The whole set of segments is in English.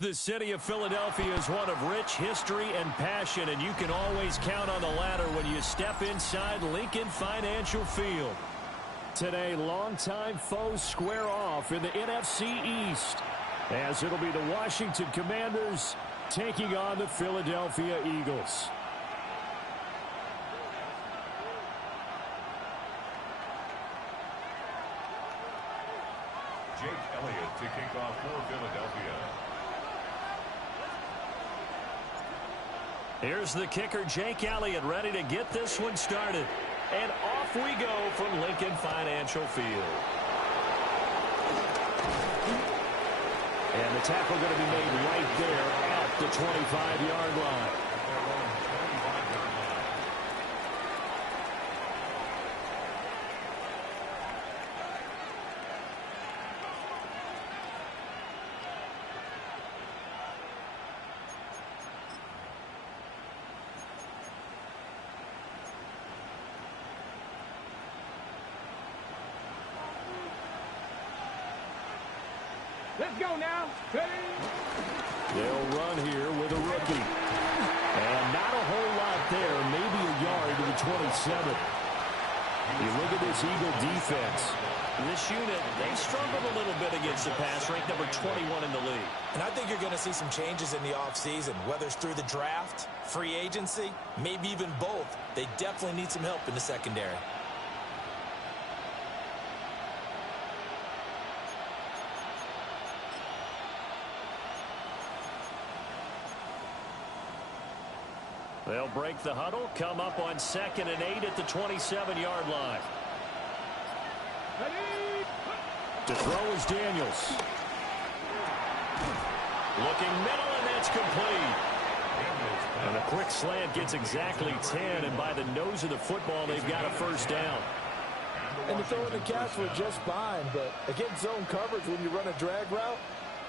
The city of Philadelphia is one of rich history and passion, and you can always count on the latter when you step inside Lincoln Financial Field. Today, longtime foes square off in the NFC East, as it'll be the Washington Commanders taking on the Philadelphia Eagles. Jake Elliott to kick off for Philadelphia. Here's the kicker, Jake Elliott, ready to get this one started. And off we go from Lincoln Financial Field. And the tackle going to be made right there at the 25-yard line. Let's go now. Ready? They'll run here with a rookie. And not a whole lot there. Maybe a yard to the 27. You look at this Eagle defense. This unit, they struggled a little bit against the pass, ranked number 21 in the league. And I think you're going to see some changes in the offseason, whether it's through the draft, free agency, maybe even both. They definitely need some help in the secondary. They'll break the huddle, come up on 2nd and 8 at the 27-yard line. To throw is Daniels. Looking middle, and that's complete. And a quick slant gets exactly 10, and by the nose of the football, they've got a first down. And the throw and the catch were just fine, but against zone coverage when you run a drag route,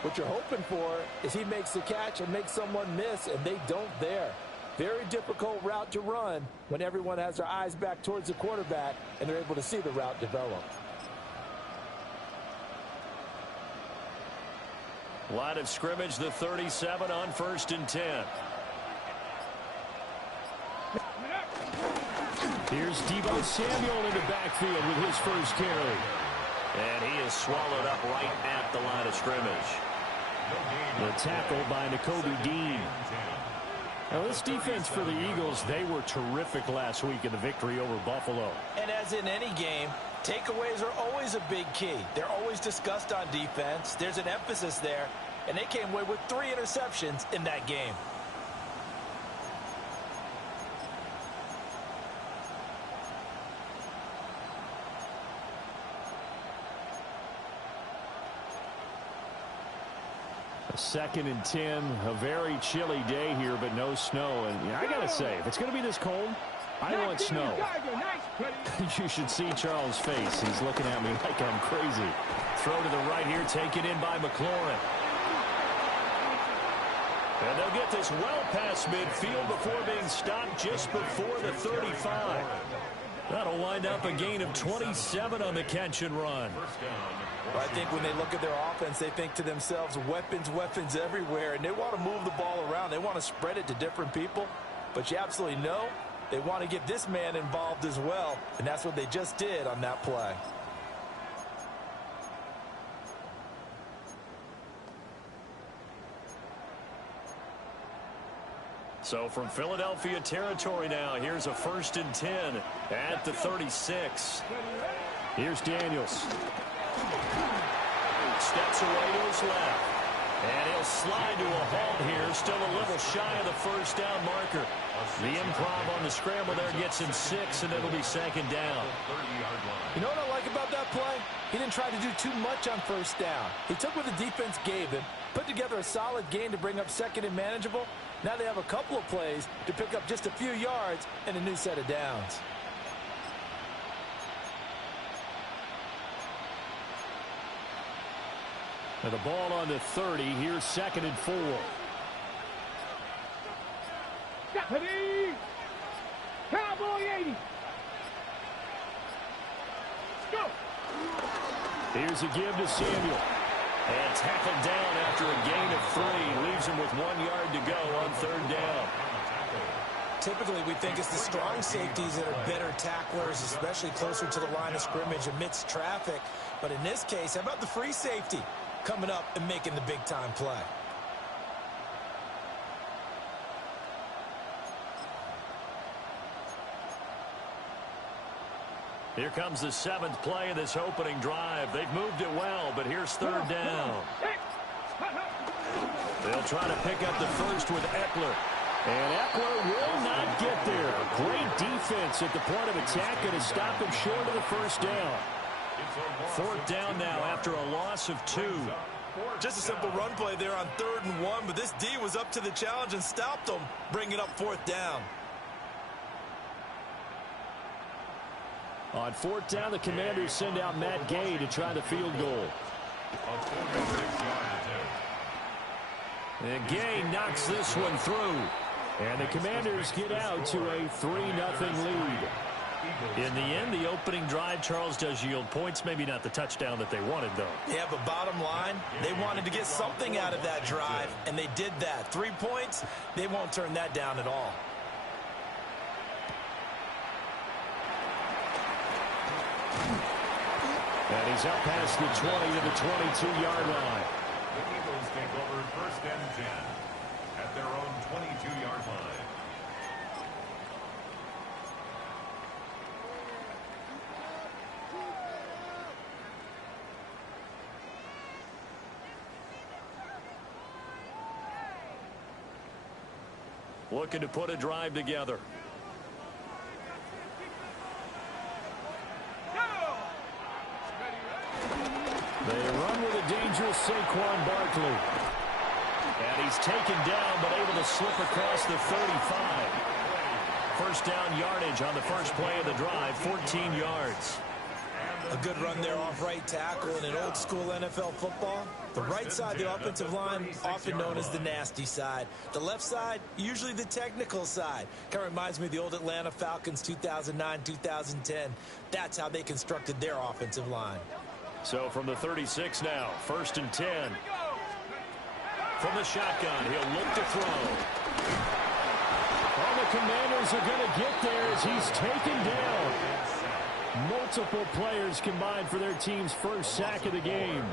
what you're hoping for is he makes the catch and makes someone miss, and they don't there. Very difficult route to run when everyone has their eyes back towards the quarterback and they're able to see the route develop. Line of scrimmage, the 37 on 1st and 10. Here's Deebo Samuel in the backfield with his first carry. And he is swallowed up right at the line of scrimmage. The tackle by Nakobe Dean. Now, this defense for the Eagles, they were terrific last week in the victory over Buffalo. And as in any game, takeaways are always a big key. They're always discussed on defense. There's an emphasis there, and they came away with 3 interceptions in that game. A 2nd and 10, a very chilly day here, but no snow. And I got to say, if it's going to be this cold, I want snow. You should see Charles' face. He's looking at me like I'm crazy. Throw to the right here, taken in by McLaurin. And they'll get this well past midfield before being stopped just before the 35. That'll wind up a gain of 27 on the catch and run. I think when they look at their offense, they think to themselves, weapons, weapons everywhere, and they want to move the ball around. They want to spread it to different people, but you absolutely know they want to get this man involved as well, and that's what they just did on that play. So from Philadelphia territory now, here's a 1st and 10 at the 36. Here's Daniels. Steps away to his left. And he'll slide to a halt here. Still a little shy of the first down marker. The improv on the scramble there gets him 6, and it'll be 2nd down. You know what I like about that play? He didn't try to do too much on 1st down. He took what the defense gave him, put together a solid gain to bring up 2nd and manageable. Now they have a couple of plays to pick up just a few yards and a new set of downs. And the ball on the 30. Here's 2nd and 4. Cowboy 80. Go. Here's a give to Samuel. And tackled down after a gain of 3. leaves him with 1 yard to go on third down. Typically, we think it's the strong safeties that are better tacklers, especially closer to the line of scrimmage amidst traffic. But in this case, how about the free safety coming up and making the big-time play? Here comes the 7th play of this opening drive. They've moved it well, but here's third down. They'll try to pick up the first with Eckler. And Eckler will not get there. Great defense at the point of attack, going to stop him short of the first down. Fourth down now after a loss of 2. Just a simple run play there on 3rd and 1, but this D was up to the challenge and stopped them, bringing up 4th down. On 4th down, the Commanders send out Matt Gay to try the field goal. And Gay knocks this one through. And the Commanders get out to a 3-0 lead. In the end, the opening drive, Charles, does yield points. Maybe not the touchdown that they wanted, though. Yeah, but bottom line, they wanted to get something out of that drive, and they did that. 3 points, they won't turn that down at all. And he's up past the 20 to the 22-yard line. The Eagles take over 1st and 10 at their own 22-yard line. Looking to put a drive together. They run with a dangerous Saquon Barkley. And he's taken down, but able to slip across the 35. First down yardage on the first play of the drive, 14 yards. A good run there off right tackle. In an old school NFL football, the right side of the offensive line, often known as the nasty side. The left side, usually the technical side. Kind of reminds me of the old Atlanta Falcons 2009-2010. That's how they constructed their offensive line. So from the 36 now, 1st and 10. From the shotgun, he'll look to throw. All the Commanders are going to get there as he's taken down. Multiple players combined for their team's first sack of the game.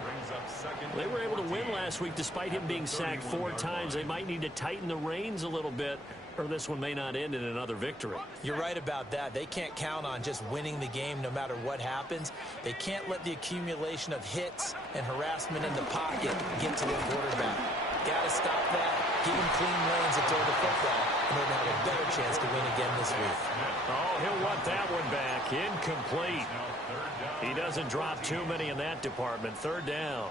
They were able to win last week despite him being sacked 4 times. They might need to tighten the reins a little bit, or this one may not end in another victory. You're right about that. They can't count on just winning the game no matter what happens. They can't let the accumulation of hits and harassment in the pocket get to their quarterback. Got to stop that. Give him clean lanes to throw the football in order to have a better chance to win again this week. Oh, he'll want that one back. Incomplete. He doesn't drop too many in that department. 3rd down.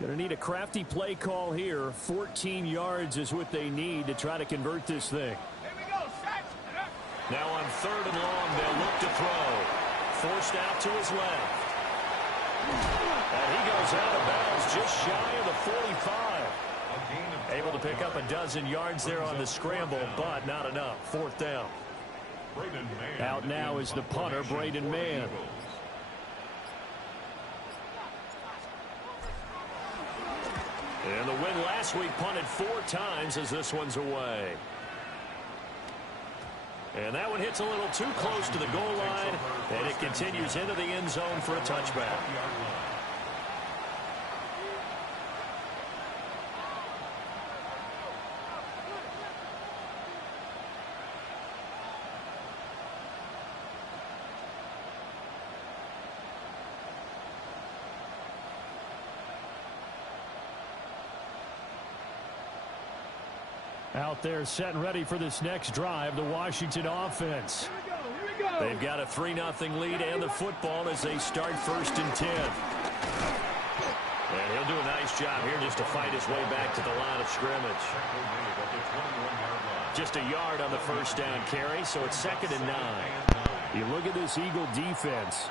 Going to need a crafty play call here. 14 yards is what they need to try to convert this thing. Now on 3rd and long, they'll look to throw. Forced out to his left. And he goes out of bounds just shy of the 45. Able to pick up a dozen yards there on the scramble, but not enough. 4th down. Out now is the punter, Braden Mann. And the win last week punted 4 times as this one's away. And that one hits a little too close to the goal line, and it continues into the end zone for a touchback. Out there set and ready for this next drive, the Washington offense. They've got a 3-0 lead and the football as they start 1st and 10. And he'll do a nice job here just to fight his way back to the line of scrimmage. Just a yard on the first down carry, so it's 2nd and 9. You look at this Eagle defense.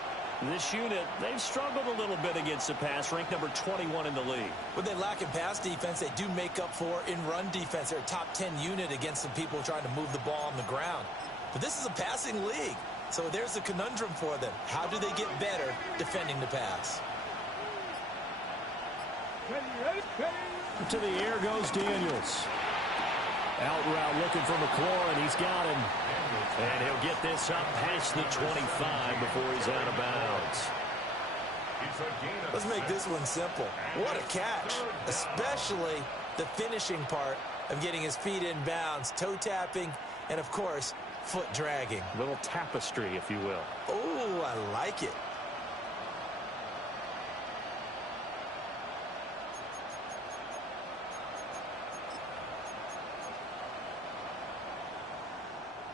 This unit, they've struggled a little bit against the pass, ranked number 21 in the league. What they lack in pass defense, they do make up for in run defense. They're a top 10 unit against some people trying to move the ball on the ground. But this is a passing league. So there's a conundrum for them. How do they get better defending the pass? To the air goes Daniels. Out route looking for McLaurin. He's got him. And he'll get this up past the 25 before he's out of bounds. Let's make this one simple. What a catch, especially the finishing part of getting his feet in bounds, toe tapping, and of course, foot dragging. A little tapestry, if you will. Oh, I like it.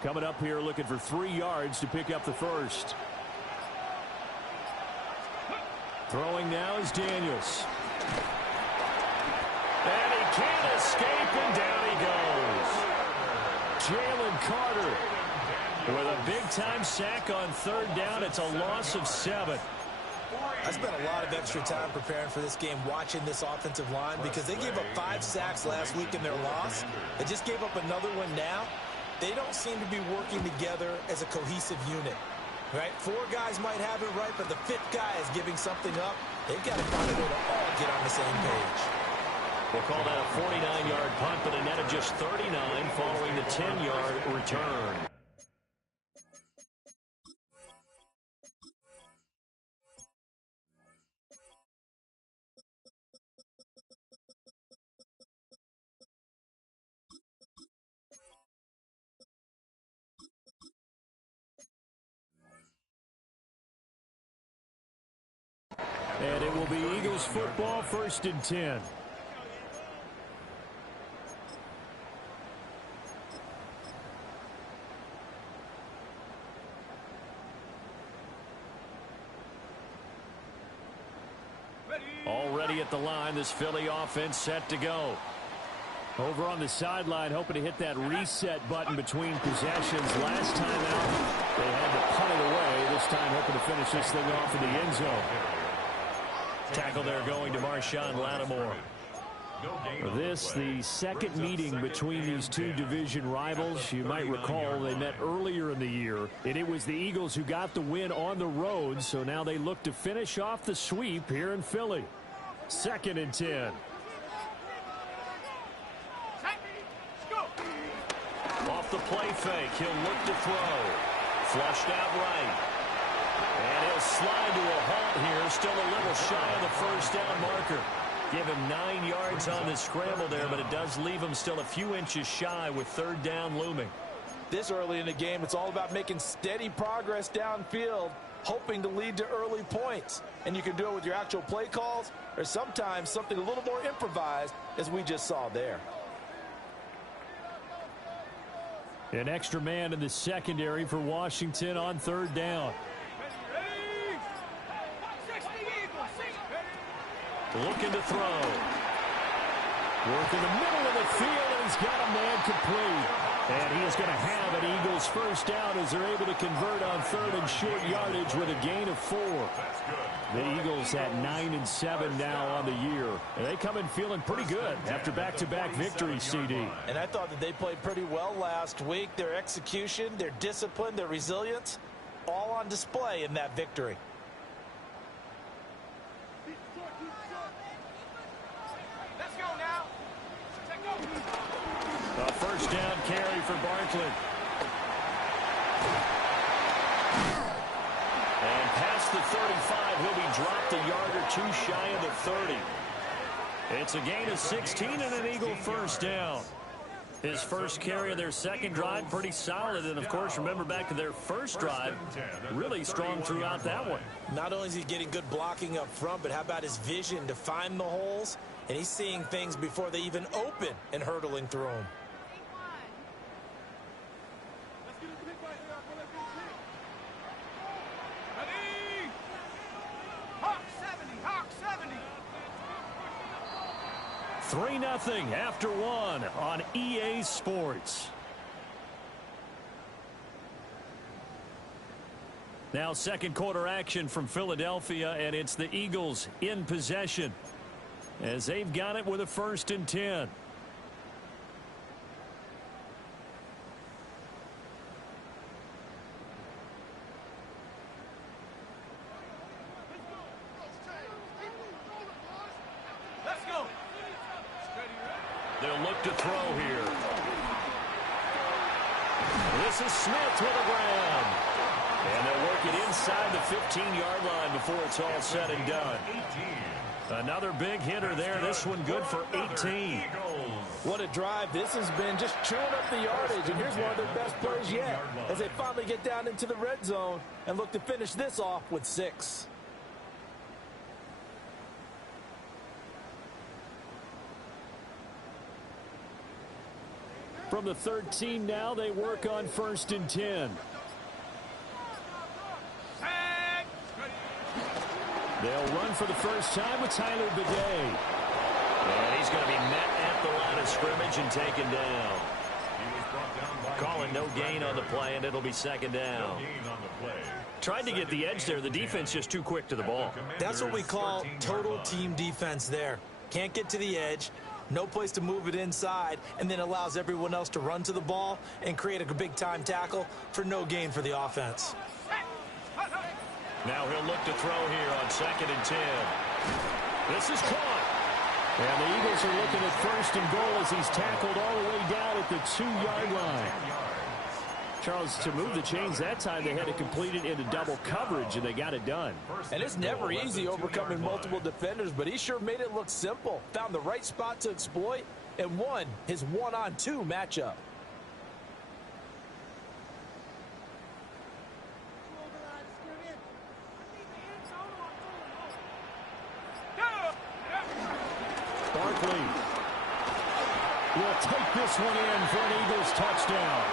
Coming up here looking for 3 yards to pick up the first. Throwing now is Daniels. And he can't escape, and down he goes. Jalen Carter with a big-time sack on 3rd down. It's a loss of 7. I spent a lot of extra time preparing for this game watching this offensive line because they gave up 5 sacks last week in their loss. They just gave up another one now. They don't seem to be working together as a cohesive unit. Right? 4 guys might have it right, but the 5th guy is giving something up. They've got to find a way to all get on the same page. We'll call that a 49-yard punt, but a net of just 39 following the 10-yard return. And it will be Eagles football, 1st and 10. Already at the line, this Philly offense set to go. Over on the sideline, hoping to hit that reset button between possessions. Last time out, they had to punt it away. This time, hoping to finish this thing off in the end zone. Tackle there going to Marshawn Lattimore. This, the second meeting between these two division rivals. You might recall they met earlier in the year, and it was the Eagles who got the win on the road, so now they look to finish off the sweep here in Philly. 2nd and 10. Off the play fake, he'll look to throw. Flushed out right. And he'll slide to a halt here, still a little shy of the 1st down marker. Give him 9 yards on the scramble there, but it does leave him still a few inches shy with 3rd down looming. This early in the game, it's all about making steady progress downfield, hoping to lead to early points. And you can do it with your actual play calls or sometimes something a little more improvised, as we just saw there. An extra man in the secondary for Washington on 3rd down. Looking to throw. Work in the middle of the field, and he's got a man complete. And he is going to have an Eagles 1st down as they're able to convert on 3rd and short yardage with a gain of 4. The Eagles at 9-7 now on the year. And they come in feeling pretty good after back-to-back victories, CD. And I thought that they played pretty well last week. Their execution, their discipline, their resilience, all on display in that victory. A 1st down carry for Barkley. And past the 35, he'll be dropped a yard or 2 shy of the 30. It's a gain of 16 and an Eagle 1st down. His first carry of their second drive, pretty solid. And, of course, remember back to their first drive, really strong throughout that one. Not only is he getting good blocking up front, but how about his vision to find the holes? And he's seeing things before they even open and hurdling through them. Hawk 70. 3-0 after 1 on EA Sports. Now 2nd quarter action from Philadelphia, and it's the Eagles in possession as they've got it with a 1st and 10. he'll look to throw here. This is Smith with a grab. And they'll work it inside the 15-yard line before it's all said and done. Another big hitter there. This one good for 18. What a drive. This has been just chewing up the yardage, and here's one of their best plays yet as they finally get down into the red zone and look to finish this off with 6. From the 13 now, they work on 1st and 10. They'll run for the first time with Tyler Bidet. And he's going to be met at the line of scrimmage and taken down. Calling no gain on the play, and it'll be 2nd down. Tried to get the edge there. The defense just too quick to the ball. That's what we call total team defense there. Can't get to the edge, no place to move it inside, and then allows everyone else to run to the ball and create a big-time tackle for no gain for the offense. Now he'll look to throw here on 2nd and 10. This is caught. And the Eagles are looking at 1st and goal as he's tackled all the way down at the 2-yard line. Charles, to move the chains that time, they had to complete it into double coverage, and they got it done. And it's never easy overcoming multiple defenders, but he sure made it look simple. Found the right spot to exploit and won his 1-on-2 matchup. Barkley will take this one in for an Eagles touchdown.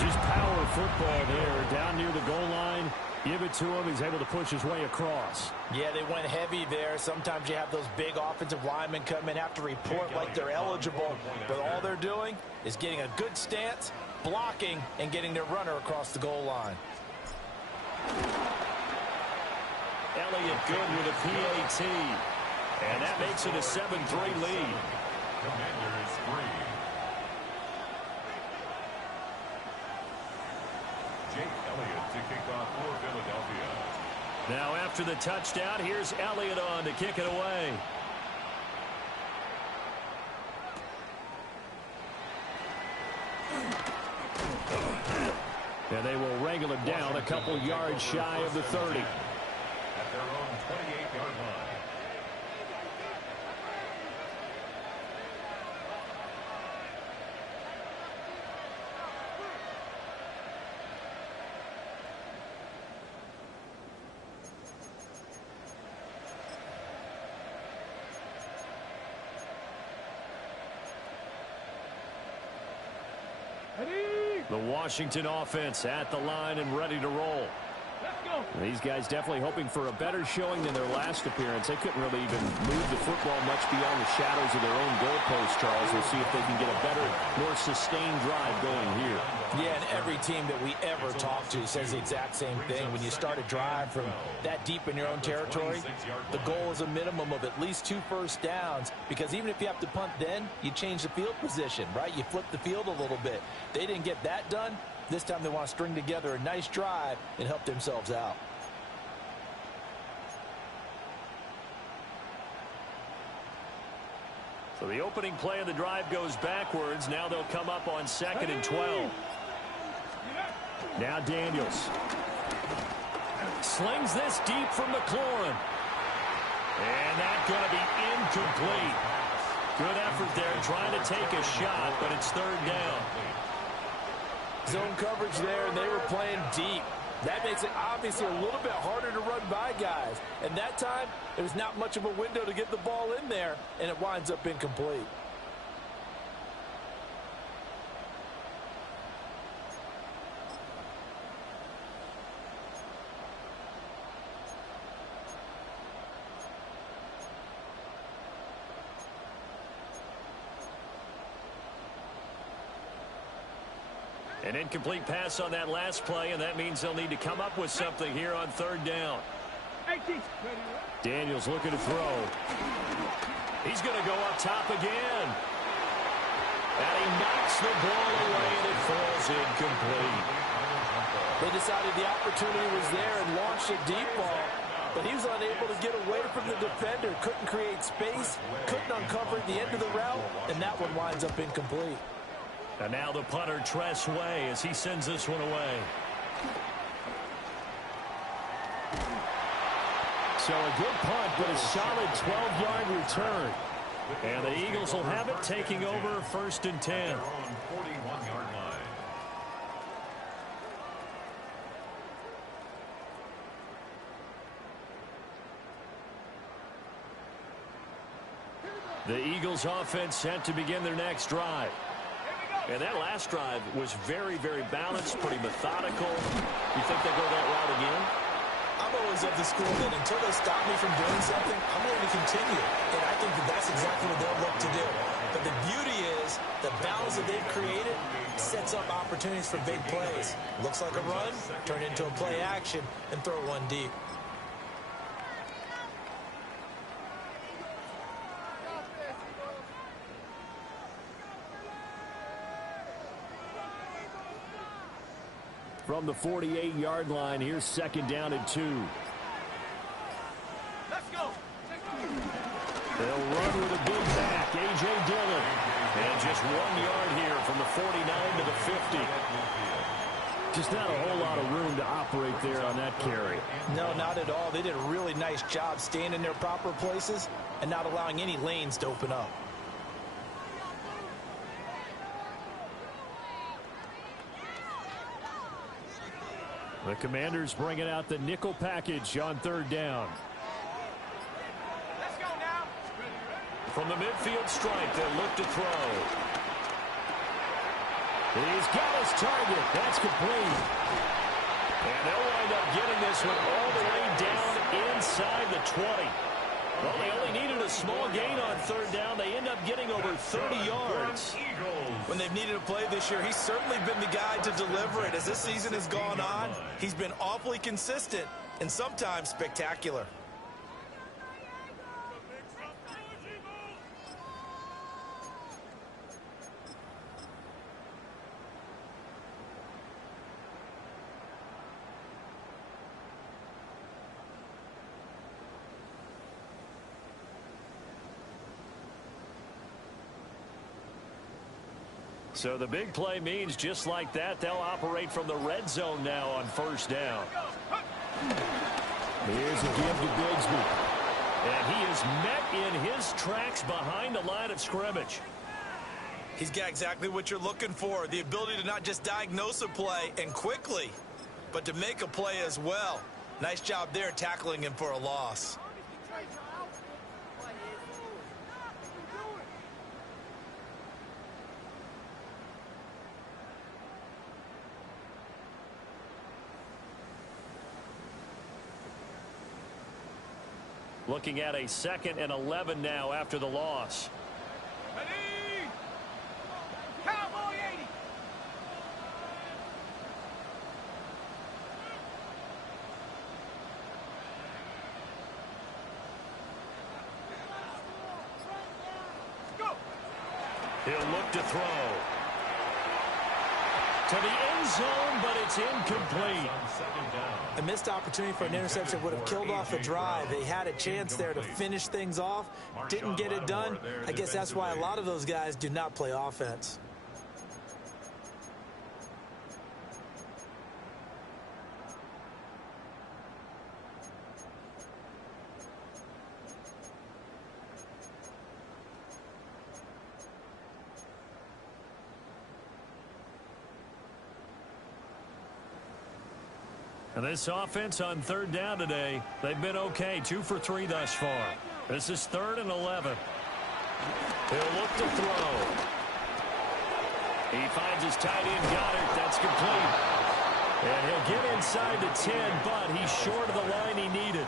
Just power football there. Down near the goal line. Give it to him. He's able to push his way across. Yeah, they went heavy there. Sometimes you have those big offensive linemen come in, have to report like they're eligible. But all they're doing is getting a good stance, blocking, and getting their runner across the goal line. Elliott good with a PAT. And that makes it a 7-3 lead. Commanders 3. Jake Elliott to kick off for Philadelphia. Now after the touchdown, here's Elliott on to kick it away. And they will wrangle him down a couple yards shy of the 30. At their own 28-yard line. The Washington offense at the line and ready to roll. These guys definitely hoping for a better showing than their last appearance. They couldn't really even move the football much beyond the shadows of their own goalpost, Charles. We'll see if they can get a better, more sustained drive going here. Yeah, and every team that we ever talk to says the exact same thing. When you start a drive from that deep in your own territory, the goal is a minimum of at least 2 first downs, because even if you have to punt then, you change the field position, right? You flip the field a little bit. They didn't get that done. This time they want to string together a nice drive and help themselves out. So the opening play of the drive goes backwards. Now they'll come up on 2nd and 12. Now Daniels slings this deep from McLaurin. And that's going to be incomplete. Good effort there trying to take a shot, but it's 3rd down. Zone coverage there, and they were playing deep. That makes it obviously a little bit harder to run by guys. And that time, there was not much of a window to get the ball in there, and it winds up incomplete. An incomplete pass on that last play, and that means they'll need to come up with something here on 3rd down. Daniels looking to throw. He's going to go up top again. And he knocks the ball away, and it falls incomplete. They decided the opportunity was there and launched a deep ball. but he was unable to get away from the defender. Couldn't create space, couldn't uncover the end of the route, and that one winds up incomplete. And now the punter, Tress Way, as he sends this one away. So a good punt, but a solid 12-yard return. And the Eagles will have it, taking over 1st and 10. 41-yard line. The Eagles offense set to begin their next drive. And that last drive was very, very balanced, pretty methodical. You think they'll go that route again? I'm always of the school that until they stop me from doing something, I'm going to continue. And I think that that's exactly what they'll look to do. But the beauty is the balance that they've created sets up opportunities for big plays. Looks like a run, turn into a play action, and throw one deep. From the 48-yard line, here's 2nd down and 2. Let's go. They'll run with a big back, A.J. Dillon. And just 1 yard here from the 49 to the 50. Just not a whole lot of room to operate there on that carry. No, not at all. They did a really nice job staying in their proper places and not allowing any lanes to open up. The Commanders bringing out the nickel package on 3rd down. Let's go now. From the midfield stripe, they'll look to throw. He's got his target. That's complete. And they'll wind up getting this one all the way down inside the 20. Well, they only needed a small gain on 3rd down. They end up getting over 30 yards. When they've needed a play this year, he's certainly been the guy to deliver it. As this season has gone on, he's been awfully consistent and sometimes spectacular. So the big play means just like that, they'll operate from the red zone now on 1st down. Here's a give to Bigsby. And he is met in his tracks behind the line of scrimmage. He's got exactly what you're looking for, the ability to not just diagnose a play and quickly, but to make a play as well. Nice job there tackling him for a loss. Looking at a 2nd and 11 now after the loss. Ready? Cowboy 80. Go. He'll look to throw. To the end zone, but it's incomplete. A missed opportunity for an interception would have killed off the drive. They had a chance there to finish things off. Didn't get it done. I guess that's why a lot of those guys do not play offense. And this offense on 3rd down today, they've been okay. 2 for 3 thus far. This is 3rd and 11. He'll look to throw. He finds his tight end, Goddard. That's complete. And he'll get inside the 10, but he's short of the line he needed.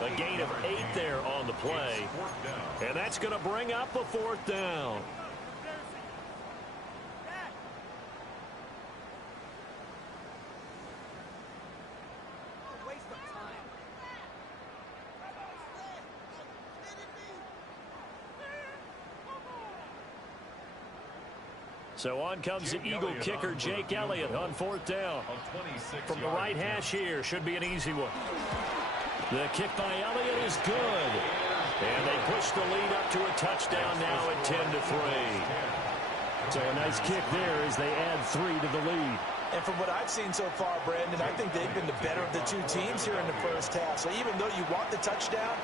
A gain of 8 there on the play. And that's going to bring up a 4th down. So on comes the Eagle kicker, Jake Elliott, on 4th down. From the right hash here, should be an easy one. The kick by Elliott is good. And they push the lead up to a touchdown now at 10-3. So a nice kick there as they add 3 to the lead. And from what I've seen so far, Brandon, I think they've been the better of the two teams here in the first half. So even though you want the touchdown,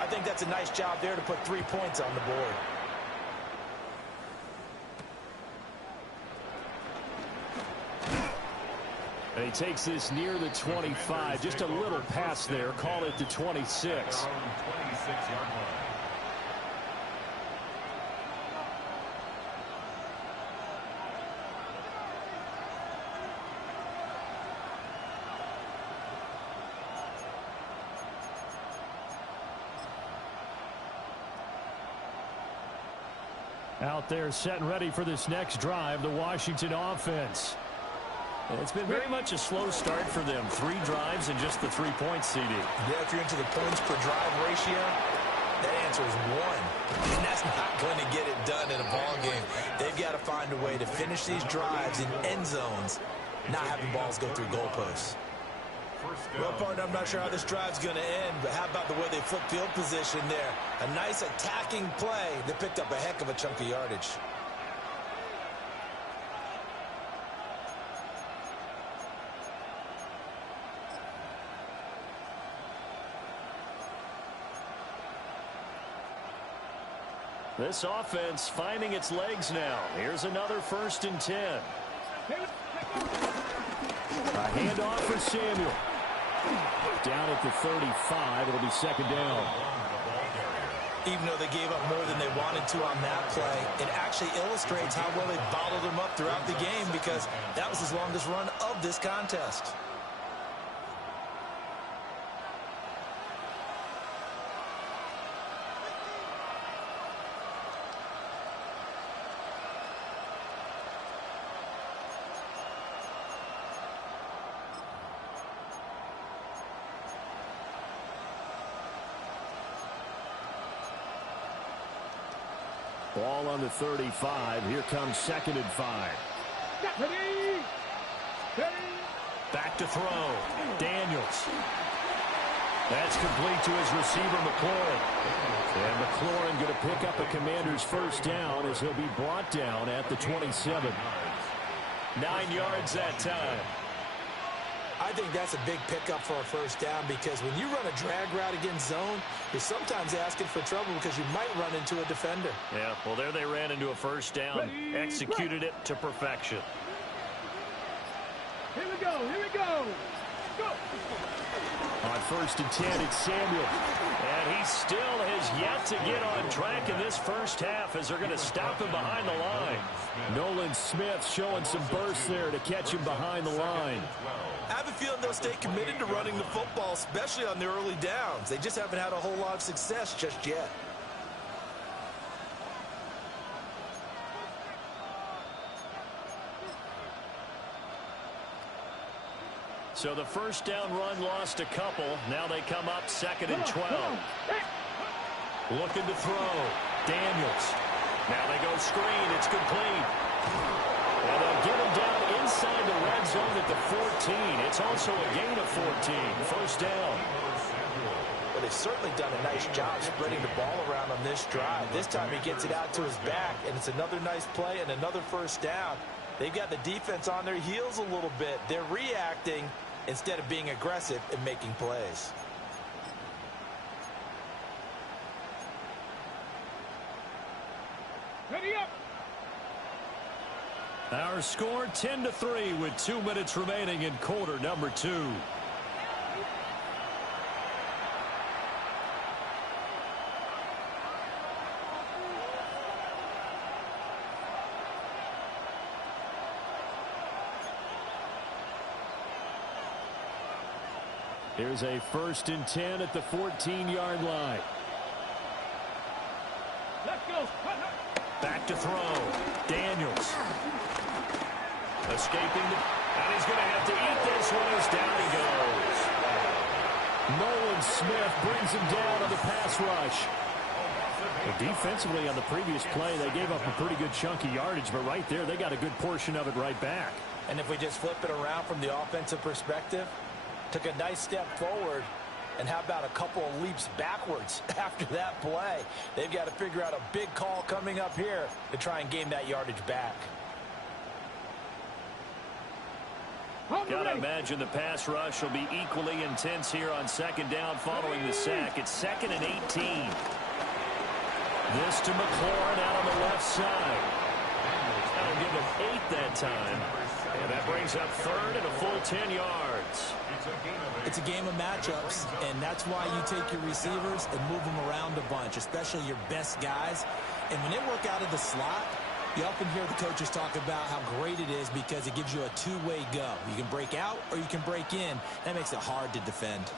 I think that's a nice job there to put 3 points on the board. And he takes this near the 25. Just a little pass there. Call it the 26. 26-yard line. Out there set and ready for this next drive, the Washington offense. It's been very much a slow start for them. 3 drives and just the 3-point CD. Yeah, if you're into the points per drive ratio, that answer is 1. And that's not going to get it done in a ball game. They've got to find a way to finish these drives in end zones, not having balls go through goalposts. Well, partner, I'm not sure how this drive's going to end, but how about the way they flip field position there? A nice attacking play that picked up a heck of a chunk of yardage. This offense finding its legs now. Here's another 1st and 10. A handoff for Samuel. Down at the 35, it'll be 2nd down. Even though they gave up more than they wanted to on that play, it actually illustrates how well they bottled them up throughout the game, because that was his longest run of this contest. Ball on the 35. Here comes 2nd and 5. Back to throw. Daniels. That's complete to his receiver, McLaurin. And McLaurin going to pick up a Commander's 1st down as he'll be brought down at the 27. 9 yards that time. I think that's a big pickup for a 1st down, because when you run a drag route against zone, you're sometimes asking for trouble because you might run into a defender. Yeah, well, there they ran into a 1st down, executed it to perfection. Here we go. Here we go. Go. On 1st and 10, it's Samuel. And he still has yet to get on track in this first half as they're going to stop him behind the line. Nolan Smith showing some burst there to catch him behind the line. I have a feeling they'll stay committed to running the football, especially on their early downs. They just haven't had a whole lot of success just yet. So the 1st down run lost a couple. Now they come up 2nd and 12. Looking to throw. Daniels. Now they go screen. It's complete. And they'll get him down inside the red zone at the 14. It's also a gain of 14. 1st down. Well, they've certainly done a nice job spreading the ball around on this drive. This time he gets it out to his back, and it's another nice play and another 1st down. They've got the defense on their heels a little bit. They're reacting instead of being aggressive and making plays. Ready up. Our score 10-3 with 2 minutes remaining in quarter number 2. Here's a 1st and 10 at the 14-yard line. Let's go. Back to throw. Daniels. Escaping. And he's going to have to eat this one as down he goes. Nolan Smith brings him down on the pass rush. But defensively on the previous play, they gave up a pretty good chunk of yardage, but right there, they got a good portion of it right back. And if we just flip it around from the offensive perspective, took a nice step forward And how about a couple of leaps backwards after that play? They've got to figure out a big call coming up here to try and gain that yardage back. Got to imagine the pass rush will be equally intense here on second down following the sack. It's 2nd and 18. This to McLaurin out on the left side. That'll give him 8 that time. And that brings up 3rd and a full 10 yards. It's a game of matchups, and that's why you take your receivers and move them around a bunch, especially your best guys. And when they work out of the slot, you often hear the coaches talk about how great it is because it gives you a two-way go. You can break out or you can break in. That makes it hard to defend.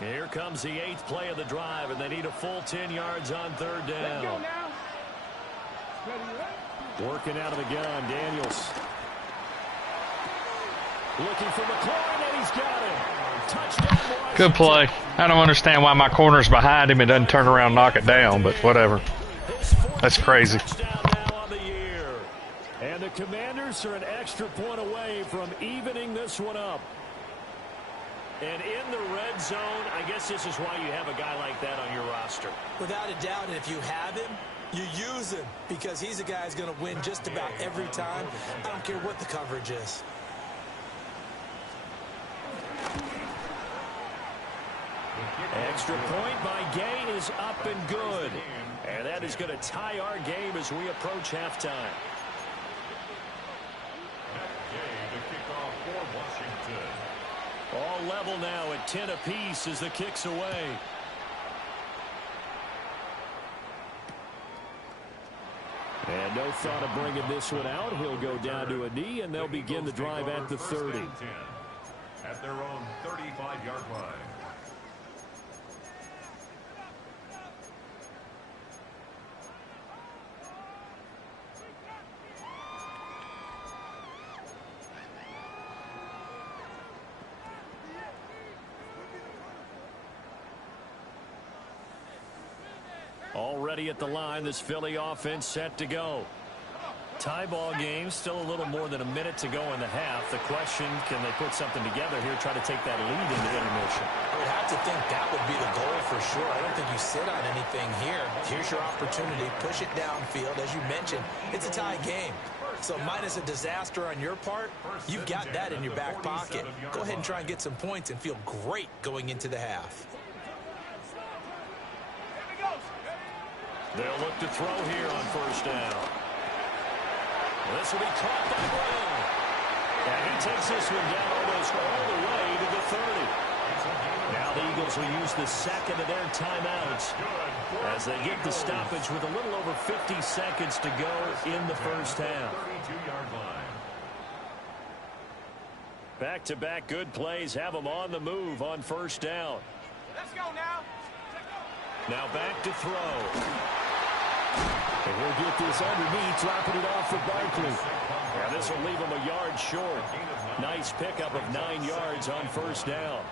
Here comes the 8th play of the drive, and they need a full 10 yards on 3rd down. Let's go now. Working out of the gun, Daniels. Looking for McLaurin, and he's got it. Touchdown, Washington. Good play. I don't understand why my corner's behind him and doesn't turn around and knock it down, but whatever. That's crazy. Touchdown now on the year. And the Commanders are an extra point away from evening this one up. And in the red zone, I guess this is why you have a guy like that on your roster. Without a doubt, and if you have him, you use him because he's a guy who's going to win just about every time. I don't care what the coverage is. Extra point by Gay is up and good. And that is going to tie our game as we approach halftime. All level now at 10 apiece as the kick's away. And no thought of bringing this one out. He'll go down to a knee, and they'll begin the drive at the 30. At their own 35-yard line. Already at the line, this Philly offense set to go. Tie ball game, still a little more than a minute to go in the half. The question, can they put something together here, try to take that lead into intermission? I would have to think that would be the goal for sure. I don't think you sit on anything here. Here's your opportunity. Push it downfield. As you mentioned, it's a tie game. So minus a disaster on your part, you've got that in your back pocket. Go ahead and try and get some points and feel great going into the half. They'll look to throw here on 1st down. This will be caught by Brown. And he takes this one down almost all the way to the 30. Now the Eagles will use the second of their timeouts as they get the stoppage with a little over 50 seconds to go in the 1st half. Back-to-back good plays have them on the move on 1st down. Let's go now. Now back to throw. And he'll get this underneath, dropping it off for Barkley. Yeah, this will leave him a yard short. Nice pickup of 9 yards on 1st down.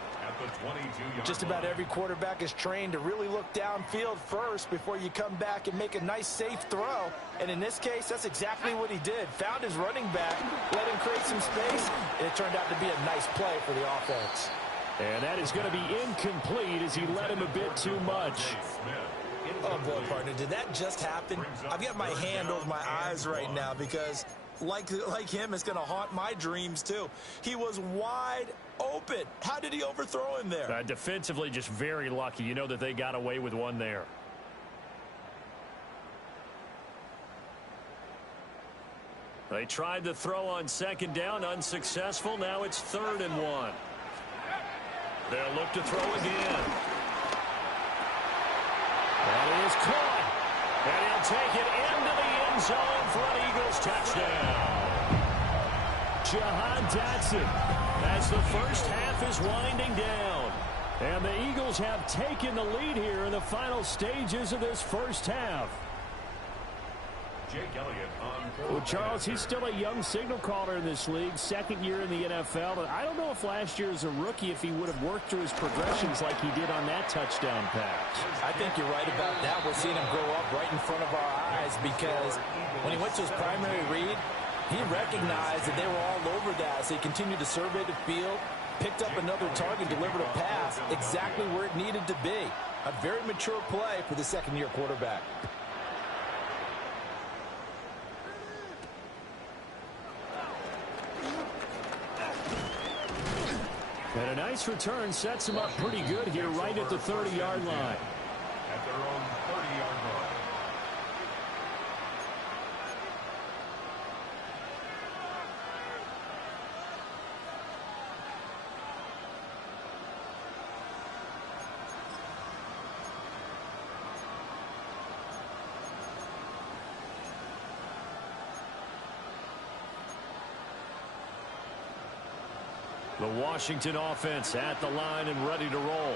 Just about every quarterback is trained to really look downfield first before you come back and make a nice, safe throw. And in this case, that's exactly what he did. Found his running back, let him create some space, and it turned out to be a nice play for the offense. And that is going to be incomplete as he led him a bit too much. Oh, boy, partner, did that just happen? I've got my hand over my eyes right now because, like him, it's going to haunt my dreams, too. He was wide open. How did he overthrow him there? Defensively, just very lucky. You know that they got away with one there. They tried to throw on 2nd down, unsuccessful. Now it's 3rd and 1. They'll look to throw again. That is caught. And he'll take it into the end zone for an Eagles touchdown. Jahan Dotson as the 1st half is winding down. And the Eagles have taken the lead here in the final stages of this 1st half. Jake Elliott on Well, Charles, he's still a young signal caller in this league, 2nd year in the NFL. But I don't know if last year as a rookie, if he would have worked through his progressions like he did on that touchdown pass. I think you're right about that. We're seeing him grow up right in front of our eyes. guys because when he went to his primary read, he recognized that they were all over that. So he continued to survey the field, picked up another target, delivered a pass exactly where it needed to be. A very mature play for the second-year quarterback. And a nice return sets him up pretty good here right at the 30-yard line. At their own 30-yard line. The Washington offense at the line and ready to roll.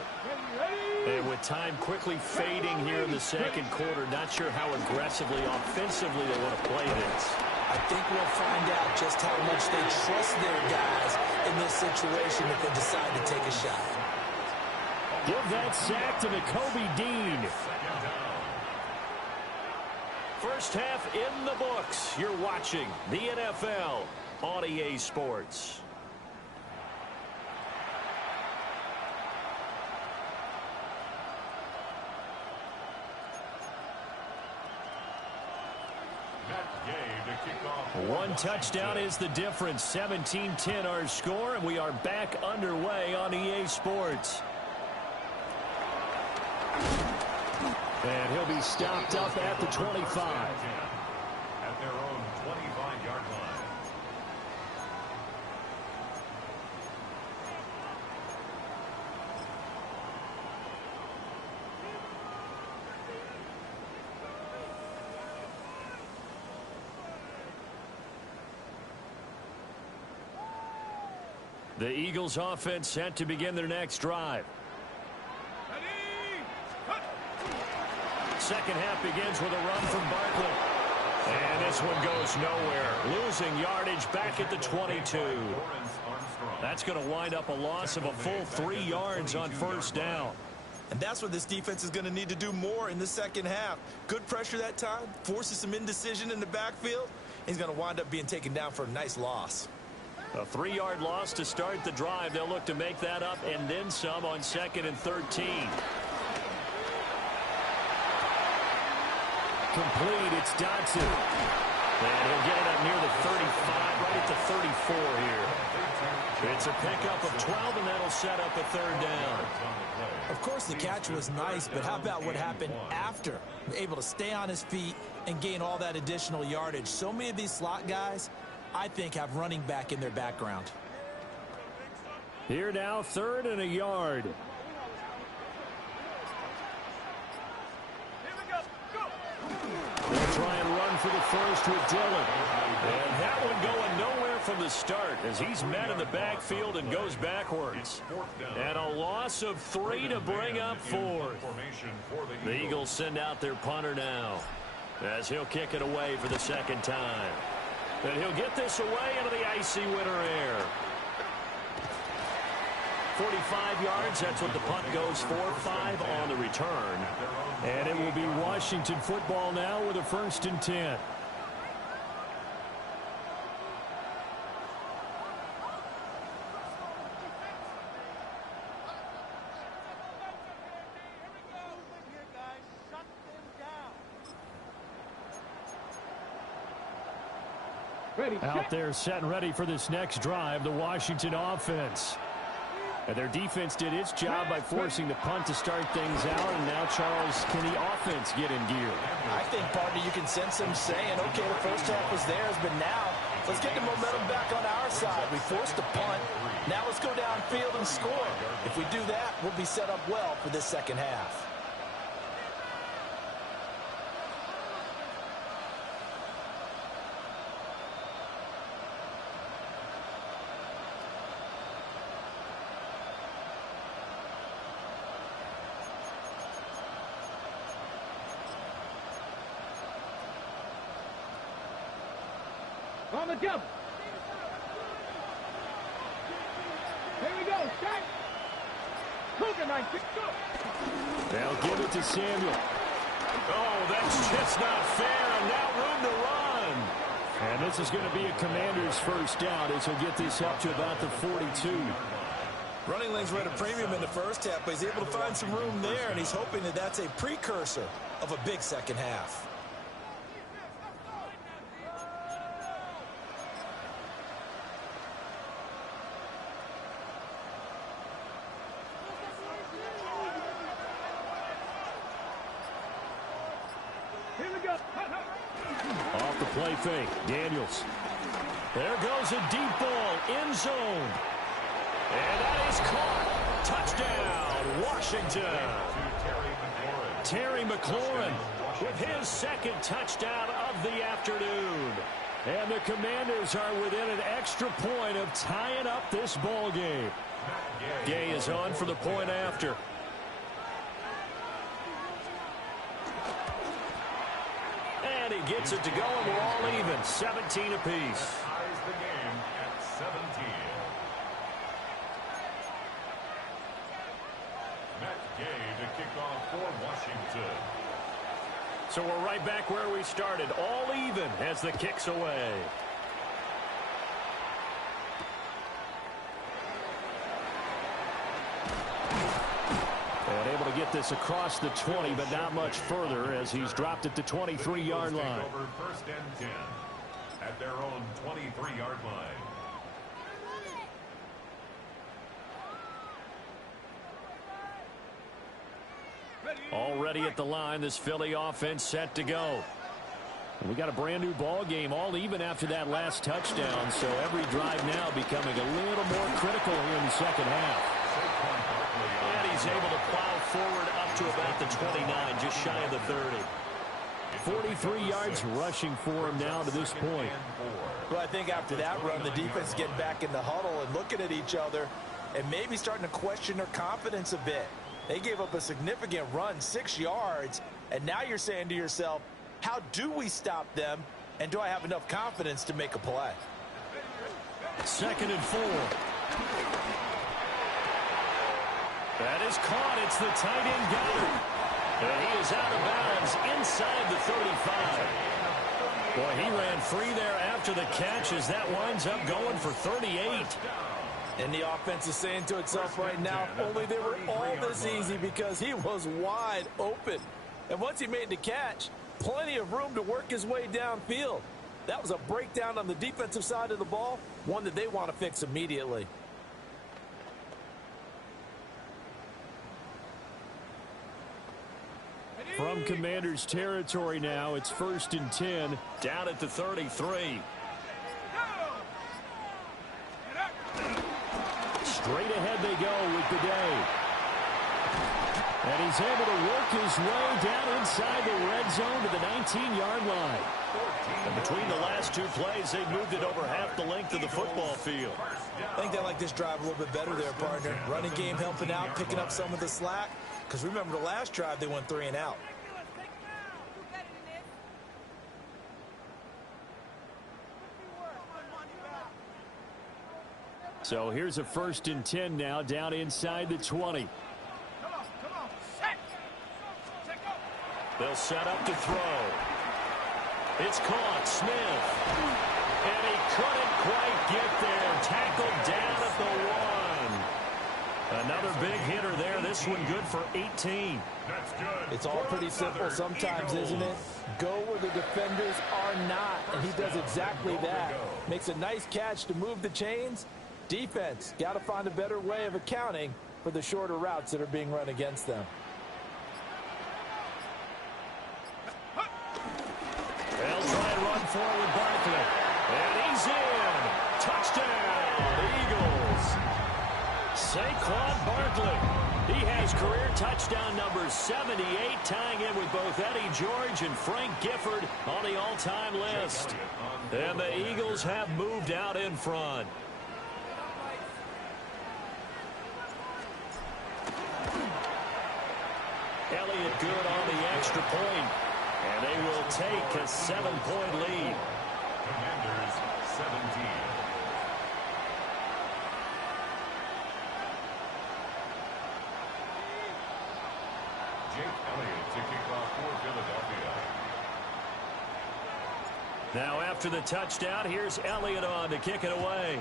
And with time quickly fading here in the second quarter, not sure how aggressively, offensively they want to play this. I think we'll find out just how much they trust their guys in this situation if they decide to take a shot. Give that sack to Nakobe Dean. First half in the books. You're watching the NFL on EA Sports. One touchdown is the difference. 17-10 our score, and we are back underway on EA Sports. And he'll be stopped up at the 25. At their own 25-yard line. The Eagles offense set to begin their next drive. Second half begins with a run from Barkley. And this one goes nowhere. Losing yardage back at the 22. That's going to wind up a loss of a full 3 yards on first down. And that's what this defense is going to need to do more in the second half. Good pressure that time, forces some indecision in the backfield. He's going to wind up being taken down for a nice loss. A 3-yard loss to start the drive. They'll look to make that up and then some on 2nd and 13. Complete. It's Dodson. And he'll get it up near the 35, right at the 34 here. It's a pickup of 12, and that'll set up a third down. Of course, the catch was nice, but how about what happened after? Able to stay on his feet and gain all that additional yardage. So many of these slot guys, I think, have running back in their background. Here now, 3rd and a yard. They'll try and run for the first with Dillon. And that one going nowhere from the start as he's met in the backfield and goes backwards. And a loss of 3 to bring up 4th. The Eagles send out their punter now as he'll kick it away for the second time. And he'll get this away into the icy winter air. 45 yards, that's what the punt goes for. 5 on the return. And it will be Washington football now with a 1st and 10. Out there set and ready for this next drive, the Washington offense. And their defense did its job by forcing the punt to start things out, and now Charles, can the offense get in gear? I think, partner, you can sense them saying, okay, the first half was theirs, but now let's get the momentum back on our side. We forced the punt. Now let's go downfield and score. If we do that, we'll be set up well for this second half. On the jump. Here we go. Set. Lookin. They'll give it to Samuel. Oh, that's just not fair, and now room to run. And this is going to be a Commander's first down as he'll get this up to about the 42. Running lanes were at a premium in the first half, but he's able to find some room there, and he's hoping that that's a precursor of a big second half. Here we go. Off the play fake, Daniels. There goes a deep ball, end zone. And that is caught. Touchdown, Washington. Terry McLaurin with his second touchdown of the afternoon. And the Commanders are within an extra point of tying up this ball game. Gay is on for the point after. And he gets it to go, and we're all even, 17 apiece. Ties the game at 17. Matt Gay to kick off for Washington. So we're right back where we started, all even as the kick's away. And able to get this across the 20, but not much further as he's dropped it to 23-yard line. Over first and 10 at their own 23-yard line. Already at the line, this Philly offense set to go. And we got a brand new ball game, all even after that last touchdown, so every drive now becoming a little more critical here in the second half. And he's able to plow forward up to about the 29, just shy of the 30. 43 yards rushing for him now to this point. Well, I think after that run, the defense is getting back in the huddle and looking at each other and maybe starting to question their confidence a bit. They gave up a significant run, 6 yards, and now you're saying to yourself, how do we stop them, and do I have enough confidence to make a play? 2nd and 4. That is caught. It's the tight end Goddard. And he is out of bounds inside the 35. Boy, he ran free there after the catch as that winds up going for 38. And the offense is saying to itself right now, if only they were all this easy, because he was wide open. And once he made the catch, plenty of room to work his way downfield. That was a breakdown on the defensive side of the ball, one that they want to fix immediately. From Commanders territory now, it's 1st and 10, down at the 33. Straight ahead they go with the day. And he's able to work his way down inside the red zone to the 19-yard line. And between the last two plays, they've moved it over half the length of the football field. I think they like this drive a little bit better there, partner. Running game helping out, picking up some of the slack. Because remember, the last drive, they went 3 and out. So here's a 1st and 10 now, down inside the 20. They'll set up to throw. It's caught, Smith. And he couldn't quite get there. Tackled down at the 1. Another big hitter there. This one good for 18. That's good. It's all pretty simple sometimes, isn't it? Go where the defenders are not, and he does exactly that. Makes a nice catch to move the chains. Defense, got to find a better way of accounting for the shorter routes that are being run against them. They'll try and run forward Barkley. And he's in. Touchdown, Eagles. Saquon Barkley. He has career touchdown number 78, tying in with both Eddie George and Frank Gifford on the all-time list. And the Eagles have moved out in front. Elliott good on the extra point. And they will take a 7-point lead. Commanders 17. Jake Elliott to kick off for Philadelphia. Now after the touchdown, here's Elliott on to kick it away.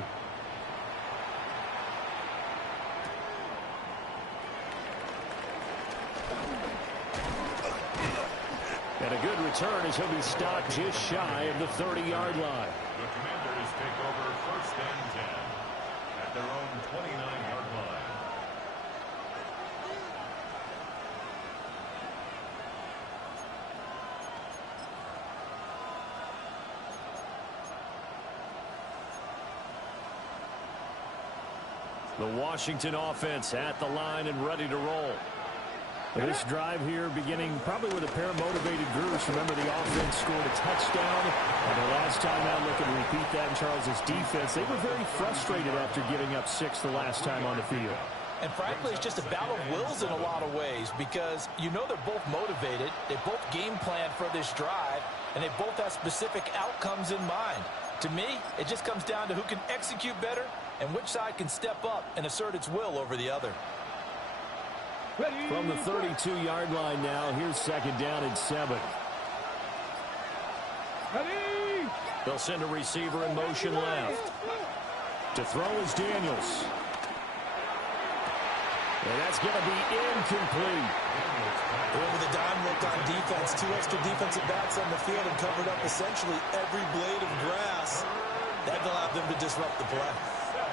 And a good return as he'll be stopped just shy of the 30-yard line. The Commanders take over first and 10 at their own 29-yard line. The Washington offense at the line and ready to roll. This drive here beginning probably with a pair of motivated groups. Remember, the offense scored a touchdown. And the last time out, looking to repeat that in Charles' defense. They were very frustrated after giving up 6 the last time on the field. And frankly, it's just a battle of wills in a lot of ways because you know they're both motivated. They both game planned for this drive, and they both have specific outcomes in mind. To me, it just comes down to who can execute better and which side can step up and assert its will over the other. From the 32-yard line now, here's second down and 7. They'll send a receiver in motion left. To throw is Daniels. And that's going to be incomplete. With a dime look on defense, 2 extra defensive backs on the field and covered up essentially every blade of grass. That allowed them to disrupt the play. 7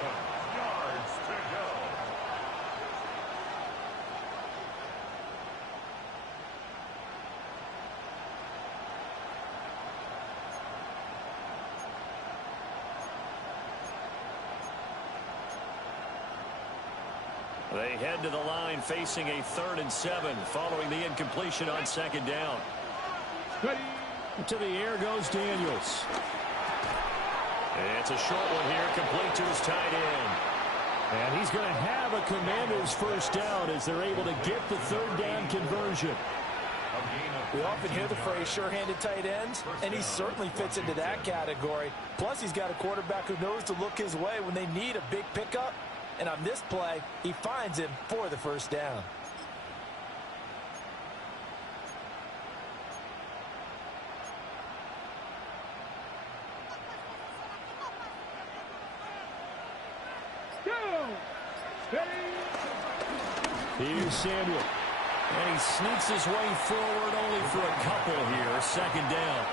yards to go. They head to the line facing a 3rd and 7 following the incompletion on second down. To the air goes Daniels. It's a short one here, complete to his tight end. And he's going to have a Commanders first down as they're able to get the 3rd down conversion. We often hear the phrase sure-handed tight ends, and he certainly fits into that category. Plus, he's got a quarterback who knows to look his way when they need a big pickup. And on this play, he finds him for the first down. Here's Samuel. And he sneaks his way forward only for a couple here. Second down.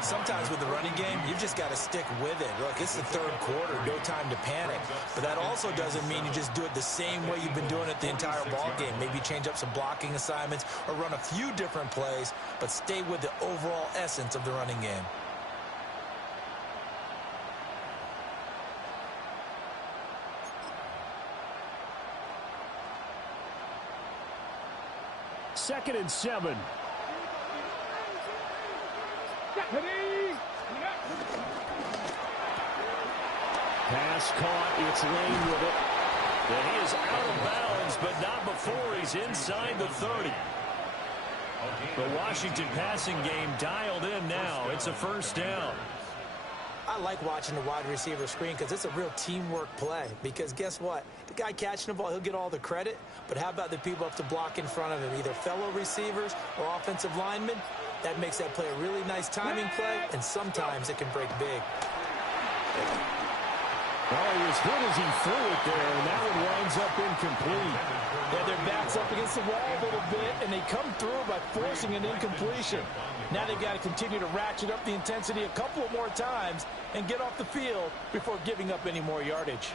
Sometimes with the running game, you've just got to stick with it. Look, it's the 3rd quarter, no time to panic. But that also doesn't mean you just do it the same way you've been doing it the entire ball game. Maybe change up some blocking assignments or run a few different plays, but stay with the overall essence of the running game. Second and 7. Pass caught. It's Lane with it. And he is out of bounds, but not before he's inside the 30. The Washington passing game dialed in now. It's a first down. I like watching the wide receiver screen because it's a real teamwork play. Because guess what? The guy catching the ball, he'll get all the credit. But how about the people up to block in front of him, either fellow receivers or offensive linemen? That makes that play a really nice timing play, and sometimes it can break big. Well, he was hit as he threw it there, and that one winds up incomplete. Yeah, their back's up against the wall a little bit, and they come through by forcing an incompletion. Now they've got to continue to ratchet up the intensity a couple more times and get off the field before giving up any more yardage.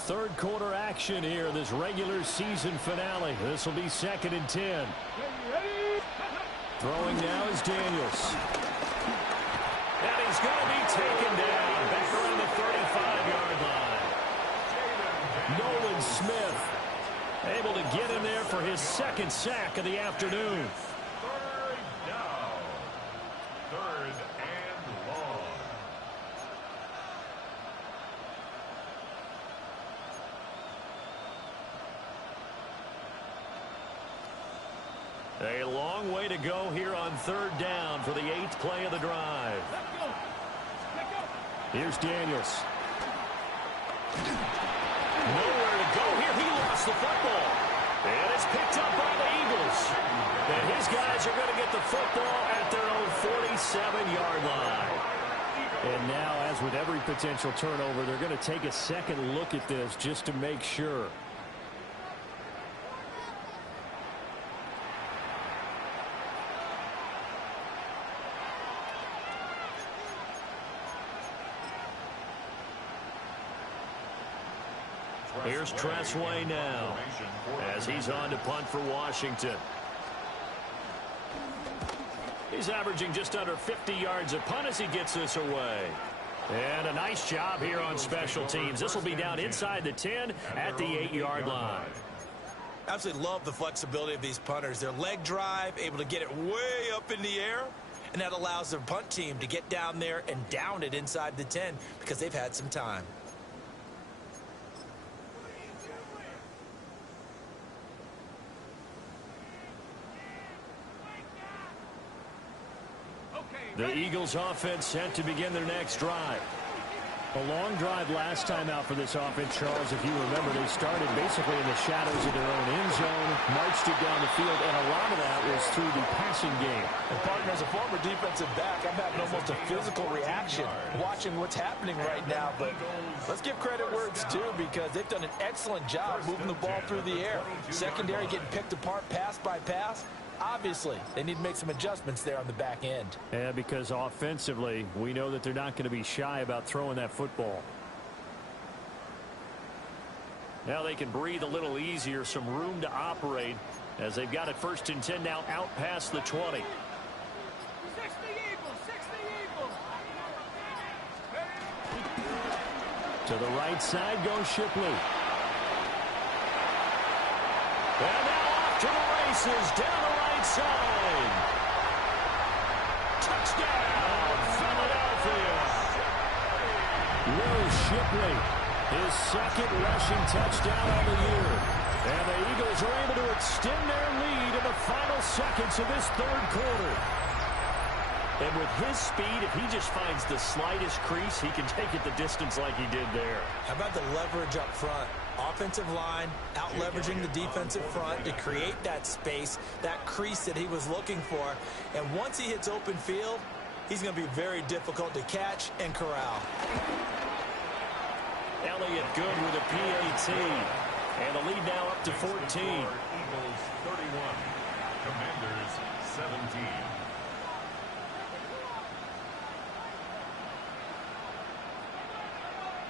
Third quarter action here, this regular season finale. This will be 2nd and 10. Throwing now is Daniels. And he's going to be taken down back around the 35-yard line. Nolan Smith able to get in there for his 2nd sack of the afternoon. 3rd down. 3rd and long. A long way to go here on 3rd down for the 8th play of the drive. Here's Daniels. Nowhere to go here. He lost the football. And it's picked up by the Eagles. guys are going to get the football at their own 47-yard line. And now, as with every potential turnover, they're going to take a second look at this just to make sure. Here's Tressway now as he's on to punt for Washington. He's averaging just under 50 yards a punt as he gets this away. And a nice job here on special teams. This will be down inside the 10 at the 8-yard line. Absolutely love the flexibility of these punters. Their leg drive, able to get it way up in the air, and that allows their punt team to get down there and down it inside the 10 because they've had some time. The Eagles offense set to begin their next drive. A long drive last time out for this offense, Charles. If you remember, they started basically in the shadows of their own end zone, marched it down the field, and a lot of that was through the passing game. And partner, as a former defensive back, I'm having almost a physical reaction watching what's happening right now. But let's give credit where it's due because they've done an excellent job moving the ball through the air. Secondary getting picked apart pass by pass. Obviously, they need to make some adjustments there on the back end. Yeah, because offensively, we know that they're not going to be shy about throwing that football. Now they can breathe a little easier, some room to operate as they've got it 1st and 10 now out past the 20. 60 Eagles, 60 Eagles. To the right side goes Shipley. And now off to the races down the right side. Touchdown, Philadelphia. Will Shipley, his 2nd rushing touchdown of the year. And the Eagles are able to extend their lead in the final seconds of this 3rd quarter. And with his speed, if he just finds the slightest crease, he can take it the distance like he did there. How about the leverage up front? Offensive line out leveraging the defensive front to create that space, that crease that he was looking for. And once he hits open field, he's going to be very difficult to catch and corral. Elliott good with a PAT. And the lead now up to 14. Eagles 31, Commanders 17.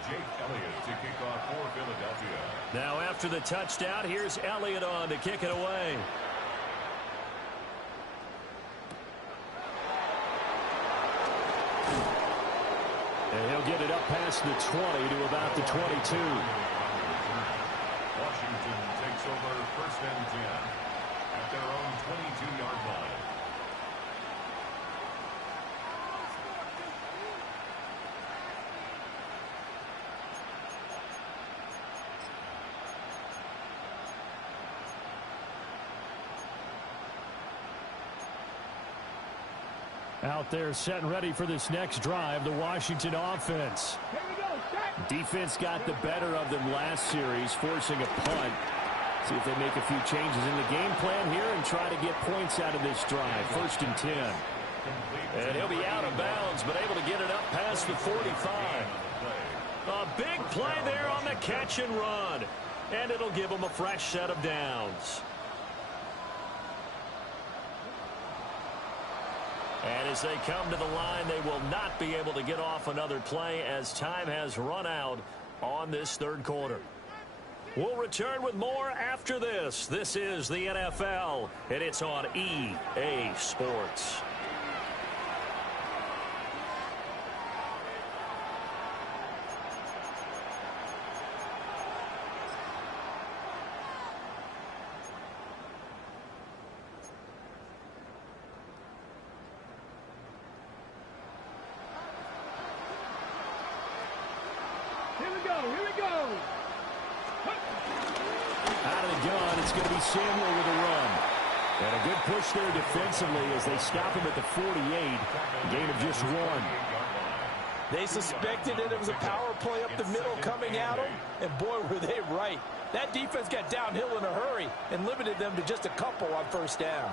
Jake Elliott to kick off for Philadelphia. Now after the touchdown, here's Elliott on to kick it away. And he'll get it up past the 20 to about the 22. Washington takes over 1st and 10 at their own 22-yard line. Out there set and ready for this next drive, the Washington offense. Here we go, set. Defense got the better of them last series, forcing a punt. See if they make a few changes in the game plan here and try to get points out of this drive. 1st and 10. And he'll be out of bounds, but able to get it up past the 45. A big play there on the catch and run. And it'll give them a fresh set of downs. And as they come to the line, they will not be able to get off another play as time has run out on this 3rd quarter. We'll return with more after this. This is the NFL, and it's on EA Sports. Samuel with a run. And a good push there defensively as they stop him at the 48. Gain of just 1. They suspected it was a power play up the middle coming at them, and boy, were they right. That defense got downhill in a hurry and limited them to just a couple on 1st down.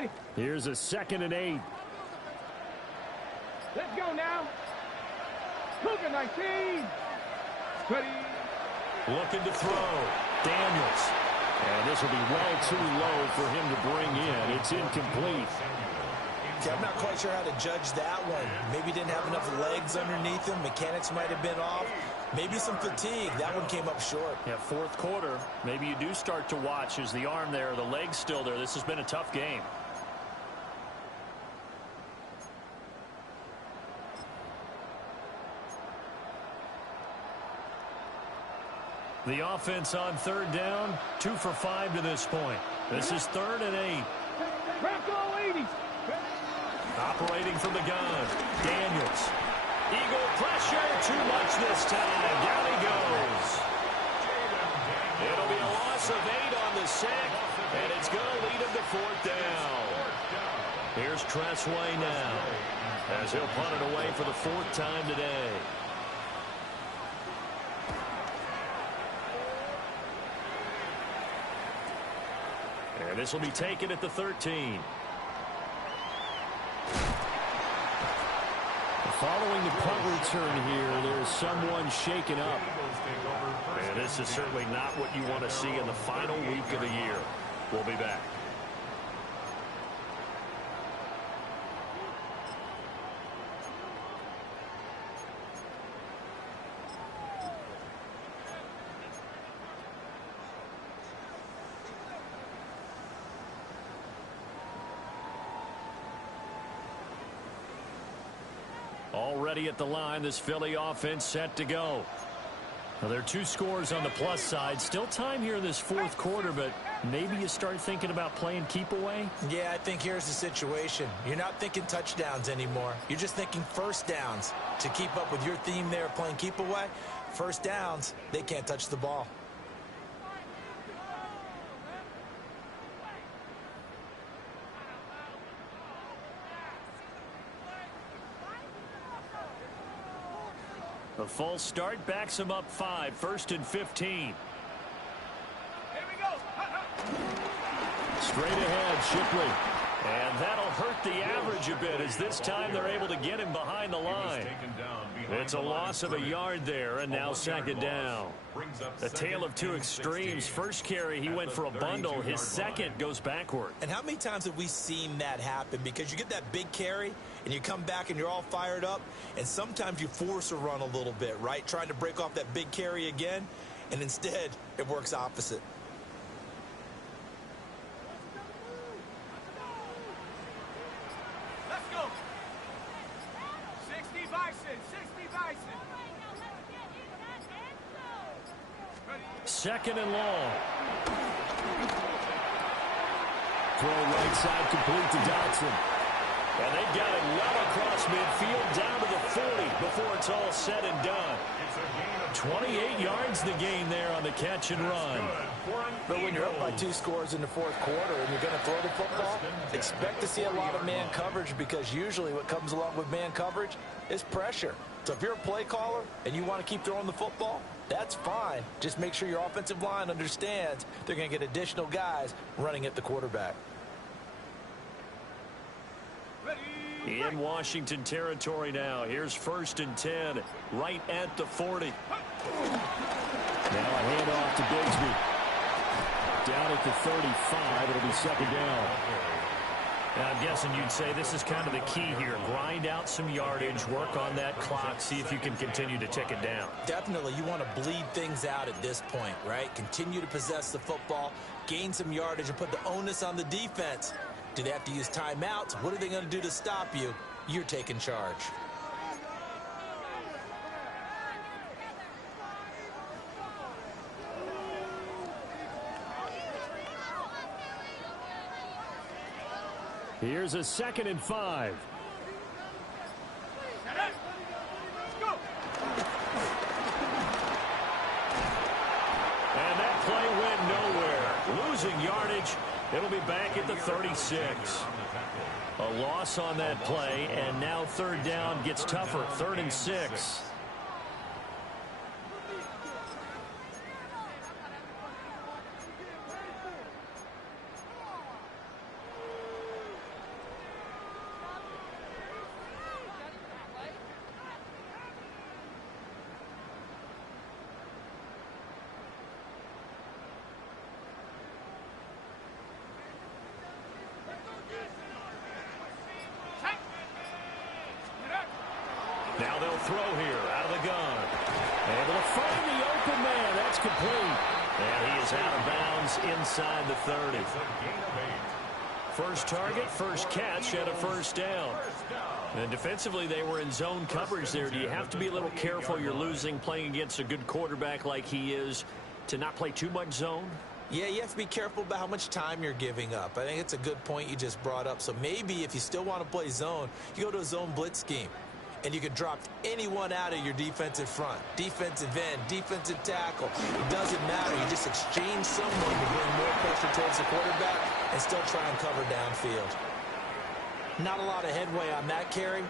ready. Here's a 2nd and 8. Let's go now. Lookin 19. Ready. Looking to throw. Daniels. And this will be well too low for him to bring in. It's incomplete. Okay, I'm not quite sure how to judge that one. Maybe didn't have enough legs underneath him. Mechanics might have been off. Maybe some fatigue. That one came up short. Yeah, 4th quarter. Maybe you do start to watch. Is the arm there, the leg's still there? This has been a tough game. The offense on 3rd down, 2 for 5 to this point. This is 3rd and 8. Bronco 80. Operating from the gun, Daniels. Eagle pressure, too much this time. Down he goes. It'll be a loss of 8 on the sack, and it's going to lead him to 4th down. Here's Tressway now, as he'll punt it away for the 4th time today. And this will be taken at the 13. Following the punt return here, there's someone shaken up. And this is certainly not what you want to see in the final week of the year. We'll be back. Already at the line, this Philly offense set to go. Well, there are 2 scores on the plus side. Still time here in this 4th quarter, but maybe you start thinking about playing keep away? Yeah, I think here's the situation. You're not thinking touchdowns anymore. You're just thinking 1st downs. To keep up with your theme there, playing keep away, 1st downs, they can't touch the ball. The false start backs him up 5, 1st and 15. Here we go. Straight ahead, Shipley. And that'll hurt the average a bit as this time they're able to get him behind the line. It's a loss of a yard there, and now 2nd down. A tale of 2 extremes. First carry, he went for a bundle. His 2nd goes backward. And how many times have we seen that happen? Because you get that big carry, and you come back and you're all fired up, and sometimes you force a run a little bit, right? Trying to break off that big carry again, and instead it works opposite. Let's go. 60 Bison. 60 Bison. Ready. 2nd and long. Throw right side complete to Dotson. And they've got it well across midfield down to the 40 before it's all said and done. 28 yards the gain there on the catch and run. But when you're up by 2 scores in the 4th quarter and you're going to throw the football, expect to see a lot of man coverage, because usually what comes along with man coverage is pressure. So if you're a play caller and you want to keep throwing the football, that's fine. Just make sure your offensive line understands they're going to get additional guys running at the quarterback. In Washington territory now. Here's 1st and 10, right at the 40. Now a handoff to Bigsby. Down at the 35, it'll be 2nd down. Now I'm guessing you'd say this is kind of the key here. Grind out some yardage, work on that clock, see if you can continue to tick it down. Definitely, you want to bleed things out at this point, right? Continue to possess the football, gain some yardage, and put the onus on the defense. Do they have to use timeouts? What are they going to do to stop you? You're taking charge. Here's a 2nd and 5. Let's go. And that play went nowhere. Losing yardage. It'll be back at the 36. A loss on that play, and now 3rd down gets tougher. 3rd and 6. they'll throw here out of the gun. Able to find the open man. That's complete. And he is out of bounds inside the 30. First target, first catch, and a first down. And defensively, they were in zone coverage there. Do you have to be a little careful? You're losing playing against a good quarterback like he is to not play too much zone? Yeah, you have to be careful about how much time you're giving up. I think it's a good point you just brought up. So maybe if you still want to play zone, you go to a zone blitz scheme. And you can drop anyone out of your defensive front. Defensive end, defensive tackle. It doesn't matter. You just exchange someone to bring more pressure towards the quarterback and still try and cover downfield. Not a lot of headway on that carry.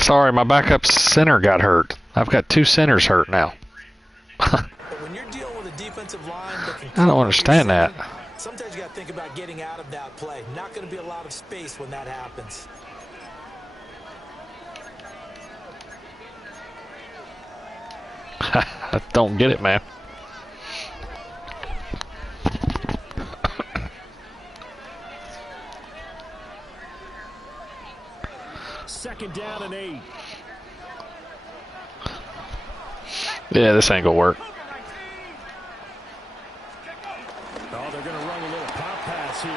Sorry, my backup center got hurt. I've got 2 centers hurt now. When you're dealing with a defensive line that can I don't understand that. Sometimes you got to think about getting out of that play. Not going to be a lot of space when that happens. I don't get it, man. Second down and 8. Yeah, this ain't gonna work. Oh, they're going to run a little pop pass here.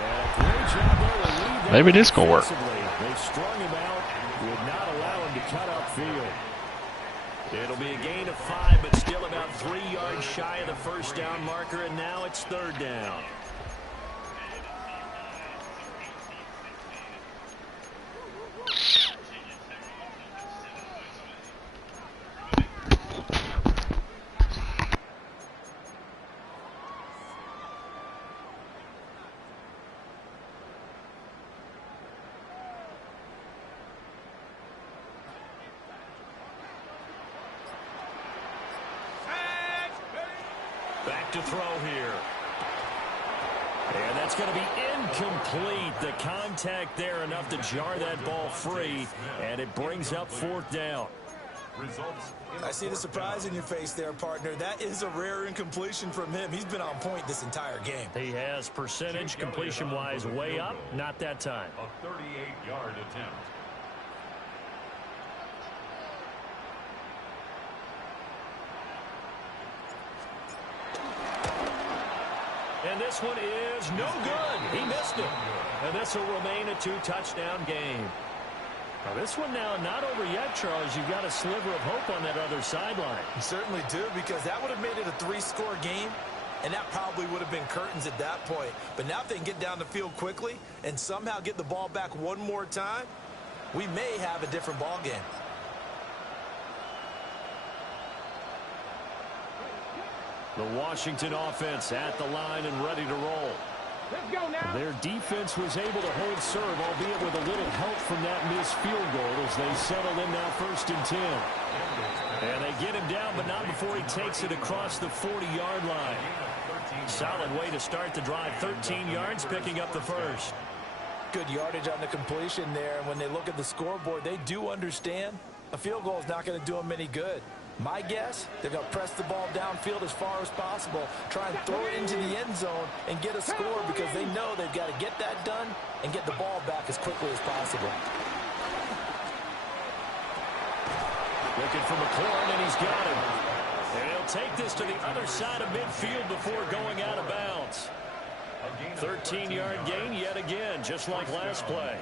And a great job there to lead that. Maybe this gonna work. They strung him out, would not allow him to cut upfield. It'll be a gain of 5, but still about 3 yards shy of the first down marker, and now it's third down. Back to throw here. And that's going to be incomplete. The contact there enough to jar that ball free, and it brings up fourth down. I see the surprise in your face there, partner. That is a rare incompletion from him. He's been on point this entire game. He has percentage completion-wise way up. Not that time. A 38-yard attempt. And this one is no good. He missed it. And this will remain a 2-touchdown game. Now this one now not over yet, Charles. You've got a sliver of hope on that other sideline. You certainly do, because that would have made it a 3-score game, and that probably would have been curtains at that point. But now if they can get down the field quickly and somehow get the ball back one more time, we may have a different ball game. The Washington offense at the line and ready to roll. Let's go now. Their defense was able to hold serve, albeit with a little help from that missed field goal as they settle in now 1st and 10. And they get him down, but not before he takes it across the 40-yard line. Solid way to start the drive. 13 yards, picking up the first. Good yardage on the completion there. And when they look at the scoreboard, they do understand a field goal is not going to do them any good. My guess, they're going to press the ball downfield as far as possible, try and throw it into the end zone and get a score, because they know they've got to get that done and get the ball back as quickly as possible. Looking for McLaurin, and he's got him. And he'll take this to the other side of midfield before going out of bounds. 13-yard gain yet again, just like last play.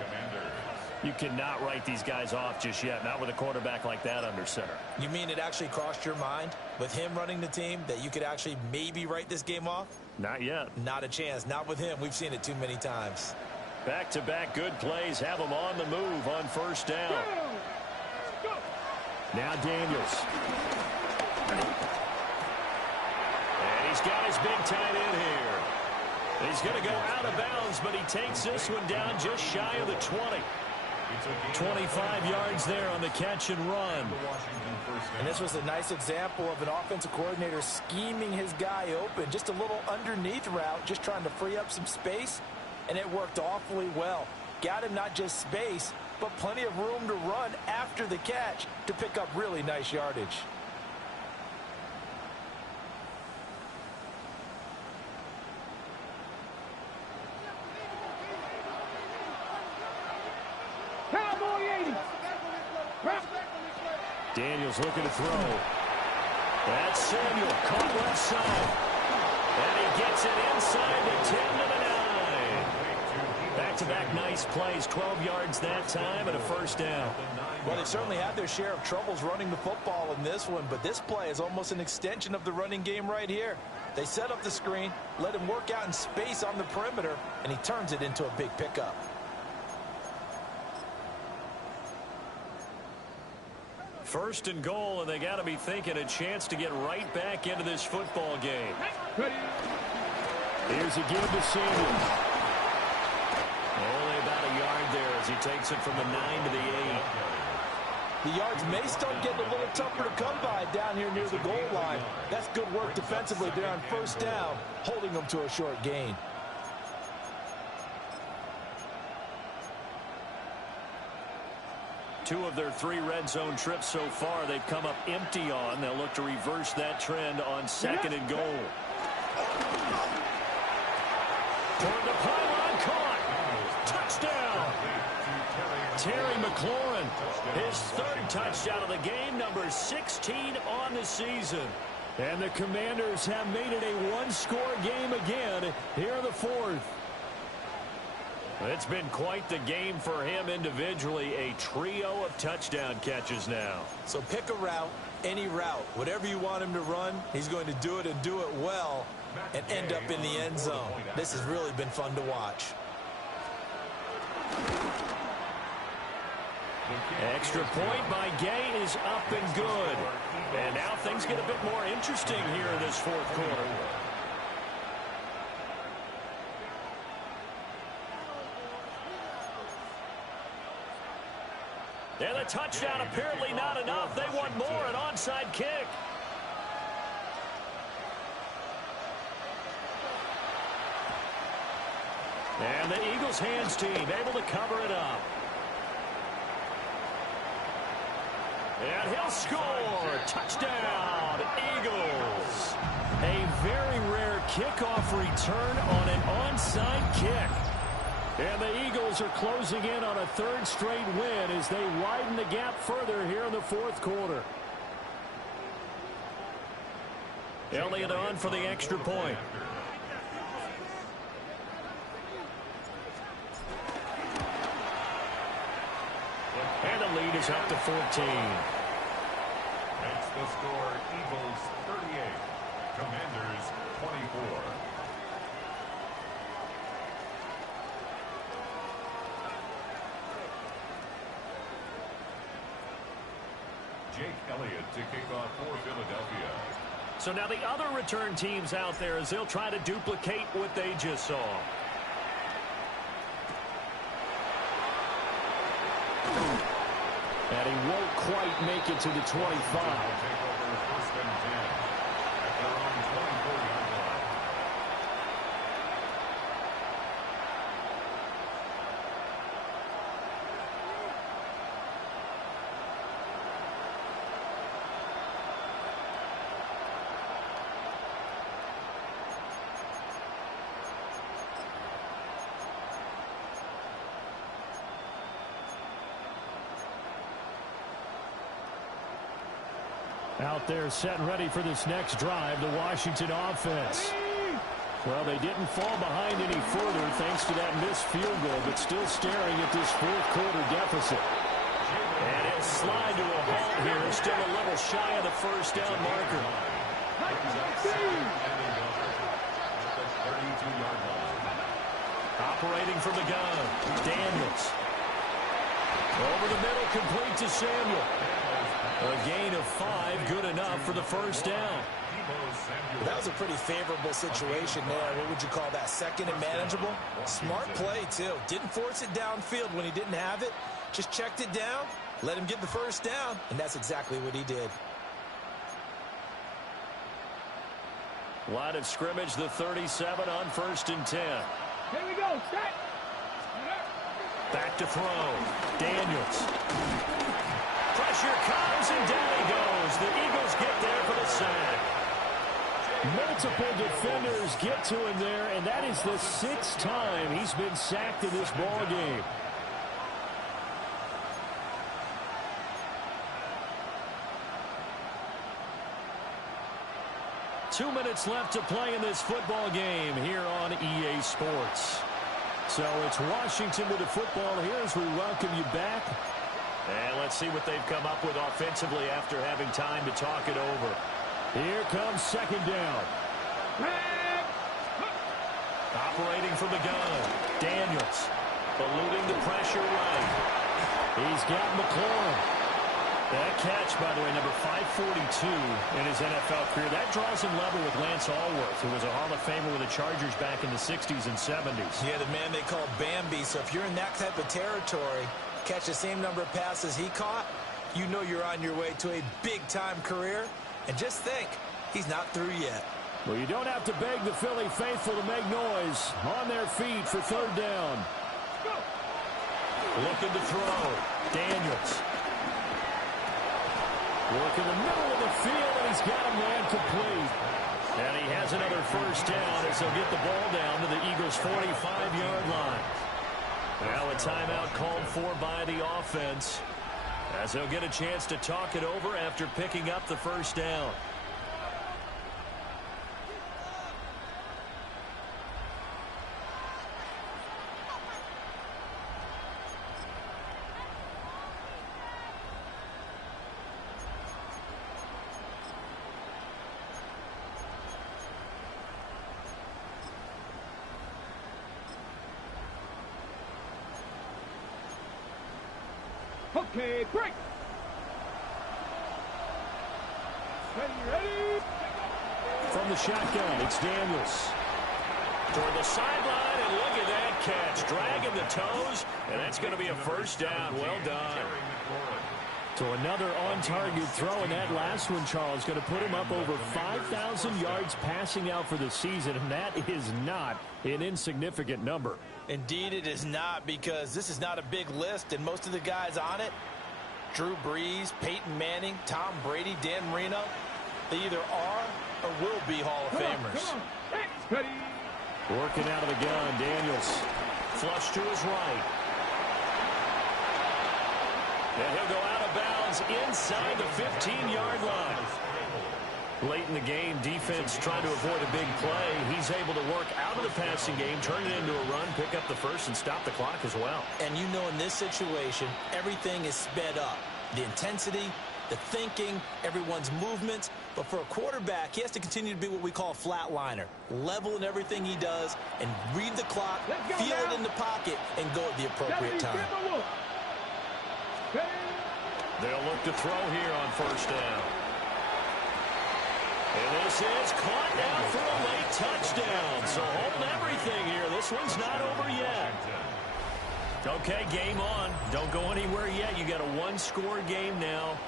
You cannot write these guys off just yet, not with a quarterback like that under center. You mean it actually crossed your mind with him running the team that you could actually maybe write this game off? Not yet. Not a chance. Not with him. We've seen it too many times. Back-to-back good plays have them on the move on 1st down. Now Daniels. And he's got his big tight end here. He's going to go out of bounds, but he takes this one down just shy of the 20. 25 yards there on the catch and run. And this was a nice example of an offensive coordinator scheming his guy open. Just a little underneath route, just trying to free up some space, and it worked awfully well. Got him not just space, but plenty of room to run after the catch to pick up really nice yardage. Daniels looking to throw. That's Samuel, caught left side. And he gets it inside the 10 to the 9. Back-to-back nice plays, 12 yards that time and a first down. Well, they certainly had their share of troubles running the football in this one, but this play is almost an extension of the running game right here. They set up the screen, let him work out in space on the perimeter, and he turns it into a big pickup. First and goal, and they got to be thinking a chance to get right back into this football game. Here's a give to Samuel. Only about a yard there as he takes it from the 9 to the 8. The yards may start getting a little tougher to come by down here near the goal line. That's good work defensively there on first down, holding them to a short gain. Two of their 3 red zone trips so far they've come up empty on. They'll look to reverse that trend on second and goal. Toward the pylon, caught. Touchdown. Terry McLaurin, his 3rd touchdown of the game, number 16 on the season. And the Commanders have made it a one-score game again here in the 4th. It's been quite the game for him individually, a trio of touchdown catches now. So pick a route, any route, whatever you want him to run, he's going to do it and do it well and end up in the end zone. This has really been fun to watch. Extra point by Gay is up and good. And now things get a bit more interesting here in this 4th quarter. And the touchdown apparently not enough. They want more, an onside kick. And the Eagles hands team able to cover it up. And he'll score. Touchdown, Eagles. A very rare kickoff return on an onside kick. And the Eagles are closing in on a 3rd straight win as they widen the gap further here in the 4th quarter. Elliott on for the extra point. And the lead is up to 14. Makes the score Eagles 38, Commanders 24. Jake Elliott to kick off for Philadelphia. So now the other return teams out there as they'll try to duplicate what they just saw. And he won't quite make it to the 25. Take over first and 10 at their own 24-yard line. Out there set and ready for this next drive, the Washington offense. Well, they didn't fall behind any further thanks to that missed field goal, but still staring at this 4th quarter deficit. And it'll slide to a halt here, still a little shy of the first down marker. Operating from the gun, Daniels. Over the middle, complete to Samuel. A gain of 5, good enough for the first down. That was a pretty favorable situation there. What would you call that? 2nd and manageable? Smart play, too. Didn't force it downfield when he didn't have it. just checked it down, let him get the first down, and that's exactly what he did. Line of scrimmage, the 37 on 1st and 10. Here we go. Set. Back to throw. Daniels. Pressure comes, and down he goes. The Eagles get there for the sack. Multiple defenders get to him there, and that is the 6th time he's been sacked in this ball game. Two minutes left to play in this football game here on EA Sports. So it's Washington with the football here as we welcome you back. And let's see what they've come up with offensively after having time to talk it over. Here comes 2nd down. Operating from the gun. Daniels eluding the pressure right. He's got McLaurin. That catch, by the way, number 542 in his NFL career. That draws him level with Lance Allworth, who was a Hall of Famer with the Chargers back in the 60s and 70s. Yeah, the man they call Bambi. So if you're in that type of territory, catch the same number of passes he caught, you know you're on your way to a big-time career. And just think, he's not through yet. Well, you don't have to beg the Philly faithful to make noise. On their feet for 3rd down. Looking to throw. Daniels. Work in the middle of the field, and he's got a man complete. And he has another 1st down as they'll get the ball down to the Eagles' 45-yard line. Now a timeout called for by the offense as they'll get a chance to talk it over after picking up the 1st down. Okay, break. Ready. From the shotgun, it's Daniels. Toward the sideline, and look at that catch. Dragging the toes, and that's going to be a 1st down. Well done. So another on-target throw, and that last one, Charles, going to put him up over 5,000 yards passing out for the season, and that is not an insignificant number. Indeed it is not, because this is not a big list, and most of the guys on it, Drew Brees, Peyton Manning, Tom Brady, Dan Marino, they either are or will be Hall of Famers. Come on. Ready. Working out of the gun, Daniels. Flush to his right. And he'll go out of bounds inside the 15-yard line. Late in the game, defense trying to avoid a big play. He's able to work out of the passing game, turn it into a run, pick up the 1st, and stop the clock as well. And you know in this situation, everything is sped up. The intensity, the thinking, everyone's movements. But for a quarterback, he has to continue to be what we call a flatliner. Level in everything he does and read the clock, feel it in the pocket, and go at the appropriate time. They'll look to throw here on 1st down. And this is caught now for a late touchdown. So hold everything here. This one's not over yet. Okay, game on. Don't go anywhere yet. You got a 1-score game now.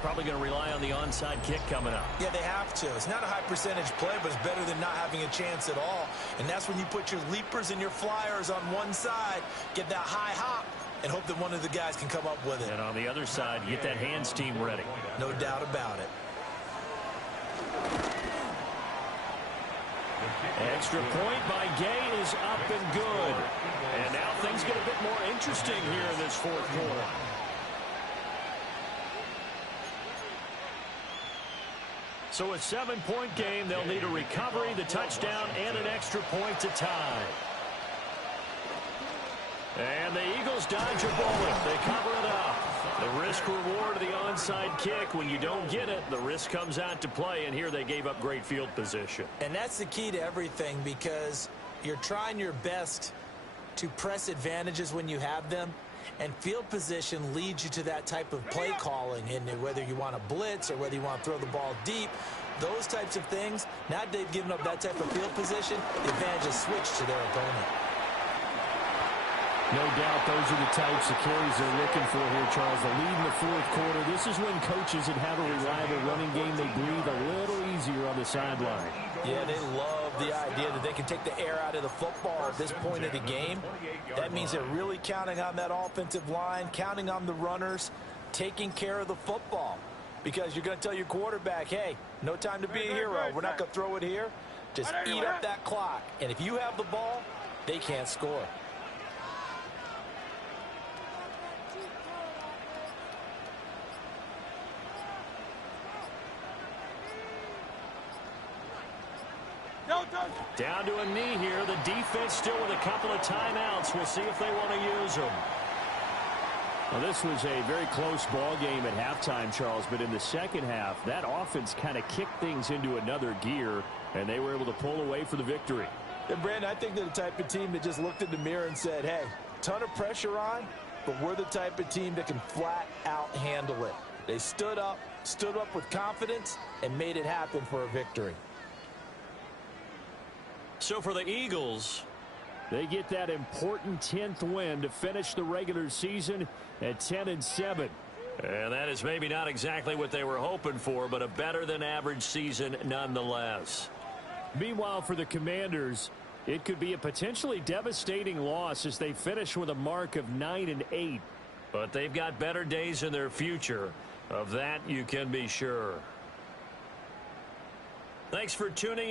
Probably going to rely on the onside kick coming up. Yeah, they have to. It's not a high percentage play, but it's better than not having a chance at all. And that's when you put your leapers and your flyers on one side, get that high hop, and hope that one of the guys can come up with it. And on the other side, get that hands team ready. No doubt about it. Extra point by Gay is up and good. And now things get a bit more interesting here in this 4th quarter. So a 7-point game. They'll need a recovery, the touchdown, and an extra point to tie. And the Eagles dodge a bullet. They cover it up. The risk-reward of the onside kick. When you don't get it, the risk comes out to play, and here they gave up great field position. And that's the key to everything, because you're trying your best to press advantages when you have them, and field position leads you to that type of play calling. And whether you want to blitz or whether you want to throw the ball deep, those types of things, now that they've given up that type of field position, the advantage is switched to their opponent. No doubt those are the types of carries they're looking for here, Charles. The lead in the fourth quarter. This is when coaches that have a reliable running game, they breathe a little easier on the sideline. Yeah, they love the idea that they can take the air out of the football at this point of the game. That means they're really counting on that offensive line, counting on the runners, taking care of the football. Because you're going to tell your quarterback, hey, no time to be a hero. We're not going to throw it here. Just eat up that clock. And if you have the ball, they can't score. Down to a knee here. The defense still with a couple of timeouts. We'll see if they want to use them. Well, this was a very close ball game at halftime, Charles, but in the second half, that offense kind of kicked things into another gear, and they were able to pull away for the victory. And Brandon, I think they're the type of team that just looked in the mirror and said, hey, ton of pressure on, but we're the type of team that can flat out handle it. They stood up with confidence, and made it happen for a victory. So for the Eagles, they get that important 10th win to finish the regular season at 10-7. And that is maybe not exactly what they were hoping for, but a better than average season nonetheless. Meanwhile, for the Commanders, it could be a potentially devastating loss as they finish with a mark of 9-8. But they've got better days in their future. Of that, you can be sure. Thanks for tuning in.